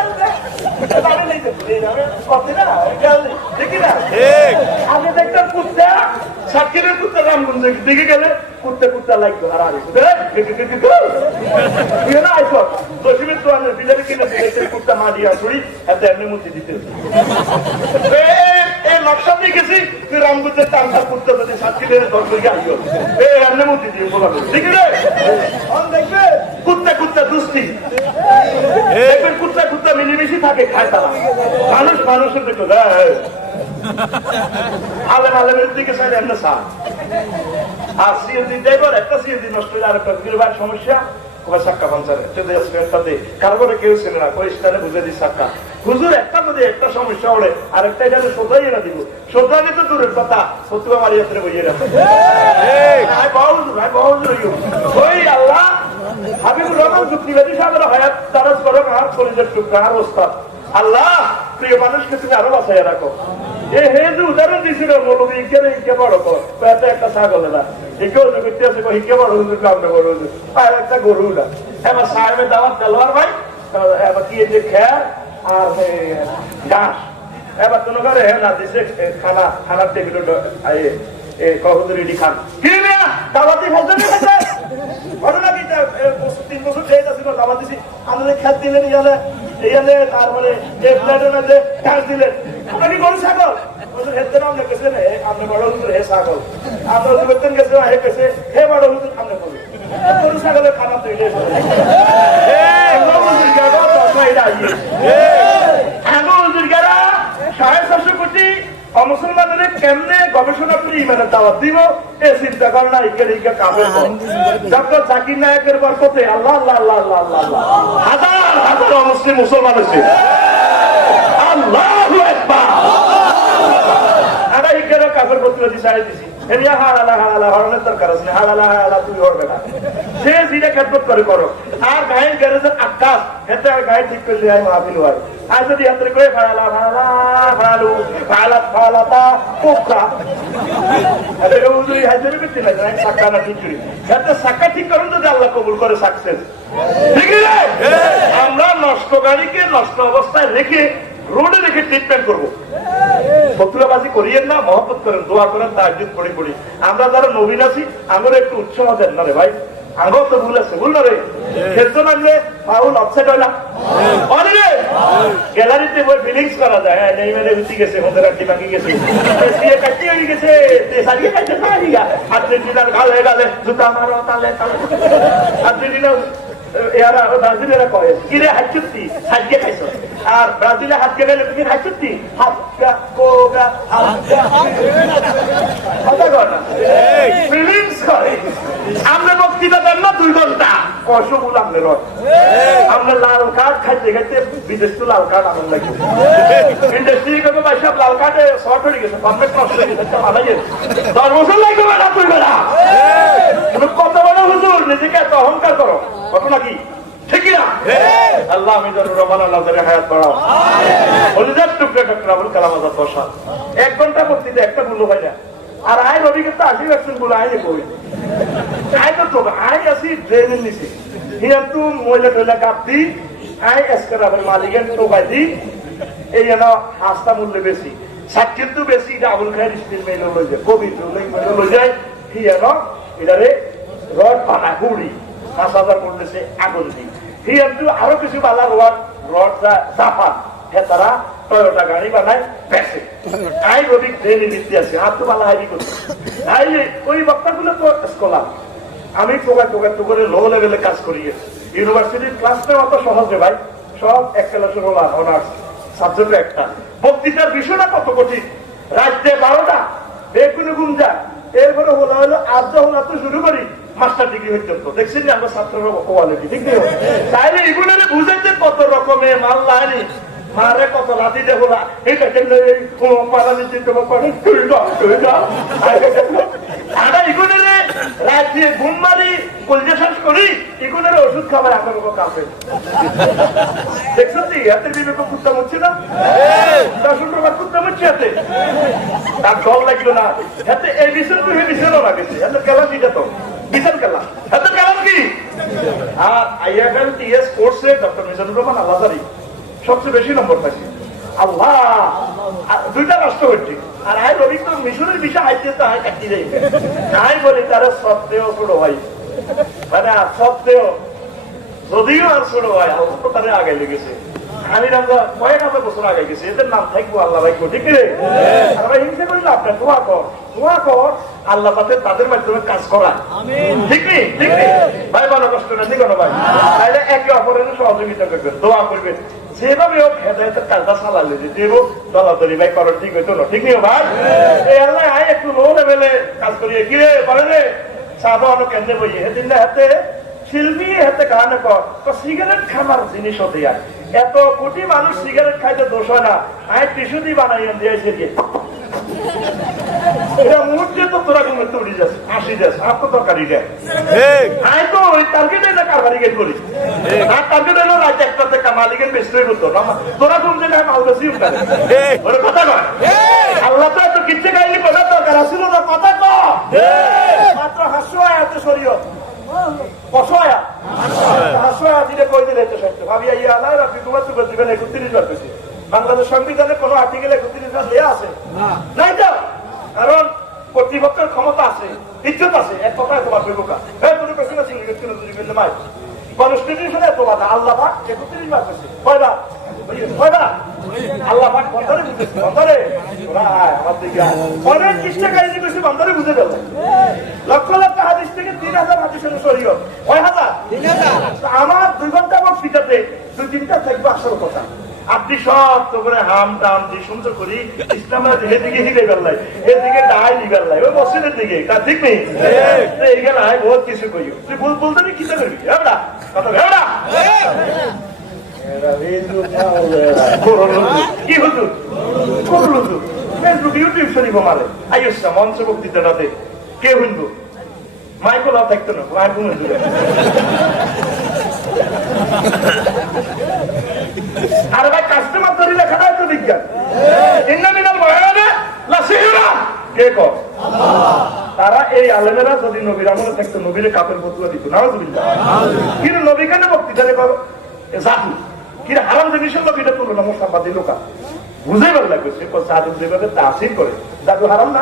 দেখি না? আমি দেখতাম কুত্তা সাক্ষীদের কুত্তা রামগঞ্জ দিকে গেলে কুত্তে কুত্তা লাগতো আর আইস দশমীর তো আমি বিলের কিনে কুত্তা মা দিয়া ছড়ি এত এমনি মুক্তি দিতে এই নকশা দিয়ে গেছি তুই রামগঞ্জের টাঙ্গার কুত্তা যদি সাক্ষীদের দর্শকে আসবে এমনি মুক্তি দিয়ে বলা দেখি রে দেখবে কুত্তা কুত্তা দুষ্টি দেখবেন কুত্তা কুত্তা মিলেমিশি থাকে খায় তারা মানুষ মানুষের দেখো আলেম আলেমের দিকে চাইলে এমনি সার আর সিএনজি ড্রাইভার একটা সিএনজি নষ্ট হলে আরেকটা বিরবার সমস্যা সাক্কা পঞ্চারে চলে আসবে একটাতে কারো করে কেউ ছিল না কই স্থানে বুঝে দিই সাক্কা হুজুর একটা যদি একটা সমস্যা হলে আরেকটা এখানে সোজাই না দিব সোজানি তো দূরের কথা সত্যি মারি যাত্রা বইয়ে রাখবে ওই আল্লাহ হাবিবুর রহমান যুক্তিবাদী সাহেবের হায়াত তারাজ করো আর শরীরের টুকরা আর ওস্তাদ আল্লাহ প্রিয় মানুষকে তুমি আরো বাঁচাইয়া রাখো। এ হে যে উদাহরণ দিয়েছিল মৌলবী ইকে বড় কর একটা ছাগল না একেও করতে আছে হিকে বড় হুজুর কামড়ে বড় হুজুর আর একটা গরু না এবার সাহেবের দাওয়াত দেওয়ার ভাই এবার কি যে খেয়ার আর ঘাস এবার কোনো ঘরে না দিছে খানার টেবিল হুজুর খান কি দাওয়াতি ফেলতে ঘটনা কি 3 বছর খেয়ে যাচ্ছিল দাওয়াত দিছি আমাদের খেত দিলেন ইয়ালে তারপরে যে ফ্ল্যাটের মধ্যে ঘাস দিলেন আপনি গরু ছাগল হেতে নাম গেছেন আপনি বড় হুজুর হে ছাগল আমরা বেতন গেছে হে গেছে হে বড় হুজুর আপনি বলুন গরু ছাগলের খানা তৈরি মুসলমানদের কেমনে গবেষণা করে ইমানের দাওয়াত দিব এ চিন্তা কর না কাফের ডক্টর জাকির নায়কের বরকতে আল্লাহ আল্লাহ আল্লাহ আল্লাহ আল্লাহ হাজার হাজার অমুসলিম মুসলমান হয়েছে আল্লাহু আকবার আমরা ইকেরও কাফের প্রতিরোধী চাই দিছি এরিয়া হালালা হালালা হরনের দরকার আছে হালালা হালালা তুই হরবে না সে জিরে খেদমত করে করো আর গায়ের গ্যারেজের আকাশ হেতে আর গায়ে ঠিক করলে আয় মাহফিল হয় আর যদি হাতের করে ফালা ফালা ফালু ফালা ফালাতা পোকা আরে ওই হাজারে বেশি না যায় সাক্কা না ঠিক করি হেতে সাক্কা ঠিক করুন যদি আল্লাহ কবুল করে সাকসেস ঠিক আছে আমরা নষ্ট গাড়িকে নষ্ট অবস্থায় রেখে রোডে রেখে ট্রিটমেন্ট করবো ফতুরাবাজি করিয়েন না মহব্বত করেন দোয়া করেন তাহাজ্জুদ পড়ে পড়ি আমরা যারা নবীন আছি আমরা একটু উৎসাহ দেন না রে ভাই আগেও তো ভুল আছে ভুল না রে খেলতে নামলে ফাউল অফসাইড হয় না রে গ্যালারিতে বই ফিলিংস করা যায় নেই মেলে উঠি গেছে ওদের আড্ডি ভাঙি গেছে কাটি হয়ে গেছে সারিয়ে কাটতে পারি আর্জেন্টিনার গালে গালে জুতা মারো তালে তালে আর্জেন্টিনা এরা ব্রাজিলেরা কয় কিরে হাইচুত্তি হাইকে খাইছ আর ব্রাজিলে হাতকে গেলে তুমি হাইচুত্তি হাতটা কোগা হাতটা কথা কর না ফিলিংস করে আমরা বক্তৃতা দেন না 2 ঘন্টা কয়শো বল আপনার আমরা লাল কার্ড খাইতে খাইতে বিদেশ তো লাল কার্ড আনন্দ লাগবে ইন্ডাস্ট্রি কোনো ভাই সব লাল কার্ডে শর্ট হয়ে গেছে পারফেক্ট নষ্ট হয়ে গেছে 10 বছর লাগবে না তুই বেলা কত বড় হুজুর নিজেকে এত অহংকার করো কত নাকি ঠিকই না আল্লাহ আমি রহমান আল্লাহ হায়াত বাড়াও হলিদার টুকরা টুকরা আবুল কালাম আজাদ বসা 1 ঘন্টা বক্তৃতা একটা মূল্য হয় না আর আয় অভিজ্ঞতা 80% বলে আয় কই আয় তো আয় আসি ট্রেনের নিচে কিন্তু মহিলা টয়লা কাপতি আয় এসকার আবার মালিকের টোকাই দি এই যেন হাস্তা মূল্য বেশি সাত কিন্তু বেশি আবুল খায়ের স্টিল মেল লই যায় কবি লই যায় কি যেন এটারে রড পানা হুড়ি 5,000 করতেছে আগুন দিই কিন্তু আরো কিছু বালা রড জাপান তারা টয়োটা গাড়ি বানায় বেসে আই রবি ট্রেনে নিতে আসে আর তো বালা হাইরি করছে ওই বক্তাগুলো তো স্কলার আমি টোকা লো লেভেলে কাজ করি ইউনিভার্সিটির ক্লাস নেওয়া অত সহজে ভাই সব এক ক্লাসে অনার্স সাবজেক্ট একটা বক্তৃতার বিষয়টা কত কঠিন রাজ্যে 12টা বেগুনে গুমজা এরপরে হলো আজা হলা তো শুরু করি মাস্টার ডিগ্রি পর্যন্ত দেখছেন না আমরা ছাত্ররা কোয়ালিটি ঠিক নেই তাইলে এগুলো বুঝেছে কত রকমের মাল লাইনি মারে কত লাঠি দেবো না এটা মারানি চিন্তা করে এগুলো রাজ্যে ঘুম মারি পরিবেশন করি এগুলোর ওষুধ খাবার আপনার কাছে দেখছেন কি হাতের বিবেক কুত্তা মরছে না 10 টাকা কুত্তা মরছে হাতে তার জল লাগলো না হাতে এই বিছান তো এই বিছানও লাগেছে হাতে খেলা দিটা তো বিছান খেলা হাতে খেলা কি আর আইআইএম টিএস কোর্সে ডক্টর মিজানুর রহমান আল্লাহজারি সবচেয়ে বেশি নম্বর পাইছি আল্লাহ 2টা রাষ্ট্রপতি আর আই রবি তো মিশনের বিষয় আইতে তো আয় কাটি যাই নাই বলি তারা সত্ত্বেও ছোট ভাই মানে সত্ত্বেও যদিও আর ছোট ভাই আল্লাহ তো তারা আগে লেগেছে আমি আমরা কয়েক হাজার বছর আগে গেছি এদের নাম থাকবো আল্লাহ ভাই ঠিক রে আমরা হিংসা করি লাভ না দোয়া কর আল্লাহ তাদের মাধ্যমে কাজ করা ঠিক নেই ঠিক নেই ভাই ভালো কষ্ট না ঠিক ভাই তাহলে একে অপরের সহযোগিতা করবেন দোয়া করবেন যেভাবে হোক হেদায়তের কাজটা চালালে যে দেব দলাদলি ভাই করার ঠিক হইতো না ঠিক নেই ভাই এই আল্লাহ আয় একটু লো লেভেলে কাজ করিয়ে কি রে বলে রে চা দাওয়ানো কেন্দ্রে বইয়ে হেদিন না হাতে শিল্পী হাতে গান কর সিগারেট খামার জিনিস হতে যায় এত কোটি মানুষ সিগারেট খাইতে দোষ হয় না আয় টিস্যু দিয়ে বানাইয়া দিয়েছে গিয়ে এটা মুহূর্তে তো তোরা ঘুমে উড়ি যাচ্ছে 80 যাচ্ছে আর তো তরকারি দেয় আয় তো ওই টার্গেটে না কারবারি গেট করি আর টার্গেট হলো রাজ্য একটাতে মালিকের বেশি হয়ে করতো তোরা ঘুমছে না মাল বেশি উঠাবে ওরা কথা কয় আল্লাহ তো এত কিচ্ছে খাইলি কথা দরকার আসছিল না কথা ক মাত্র হাস্য আয়াতে শরীয় অসহায়া হাসোয়া দিলে কই দিলে তো সত্য ভাবিয়া ইয়া আল্লাহ রাব্বি তোমার তো জীবনে 31 বার পেয়েছি বাংলাদেশ সংবিধানে কোনো আর্টিকেলে 31 বার দেয়া আছে নাই তো কারণ কর্তৃপক্ষের ক্ষমতা আছে ইজ্জত আছে এক কথায় তোমার বিবেকা এই তুমি পেছনে সিঙ্গেল কেন তুমি বললে ভাই কনস্টিটিউশনে তো বাধা আল্লাহ পাক 31 বার পেয়েছে কয়বার আল্লাহ পাক বন্ধরে বুঝেছে বন্ধরে ওরা আমার দিকে অনেক চেষ্টা কাহিনী করেছে বন্ধরে বুঝে দেব লক্ষ লক্ষ হাদিস থেকে 3000 হাদিসের শরীয়ত 3000 আমার 2 ঘন্টা বক্তৃতাতে 2-3টা থাকবে আসল কথা আপনি সব তো করে হাম টাম দিয়ে সুন্দর করি ইসলামের এদিকে হিলে বেল্লাই এদিকে ডাই নিবেল লাই ওই মসজিদের দিকে তা ঠিক নেই এইখানে আয় বহুত কিছু করি তুই বলতে কি করবি হেবড়া কথা হেবড়া কি হুজুর কোন হুজুর ফেসবুক ইউটিউব শরীফ মারে আইসা মঞ্চ বক্তৃতাটাতে কে শুনবো মাইকোলা থাকতো না মাইকো হুজুর আর ভাই কাস্টমার তৈরি লেখাটা তো বিজ্ঞান ইন্নামিনাল বয়ানে লাসিরা কে কর তারা এই আলেমেরা যদি নবীর আমলে থাকতো নবীরে কাপের বদলা দিত নাউজুবিল্লাহ কিন্তু নবী কেন বক্তৃতা করো জাদু কিন্তু হারাম জিনিসের লোক এটা তুলো না মোসাম্বাদী লোকা বুঝে ভালো লাগবে সে জাদু যেভাবে তাসির করে জাদু হারাম না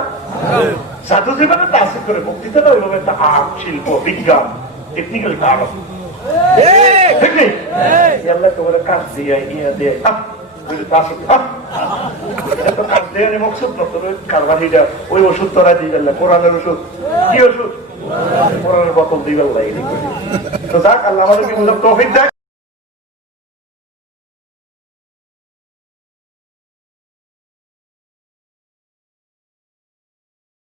জাদু যেভাবে তাসির করে বক্তৃতাটা ওইভাবে একটা আর্ট শিল্প বিজ্ঞান টেকনিক্যাল কাজ ঠিক নেই আল্লাহ তোমার কাজ দিয়ে ইয়ে দিয়ে ওই ওষুধ তোরা দিয়ে কোরআনের ওষুধ কি ওষুধ কোরআনের বোতল দিয়ে তো যাক আল্লাহ আমাদেরকে তৌফিক দেয়।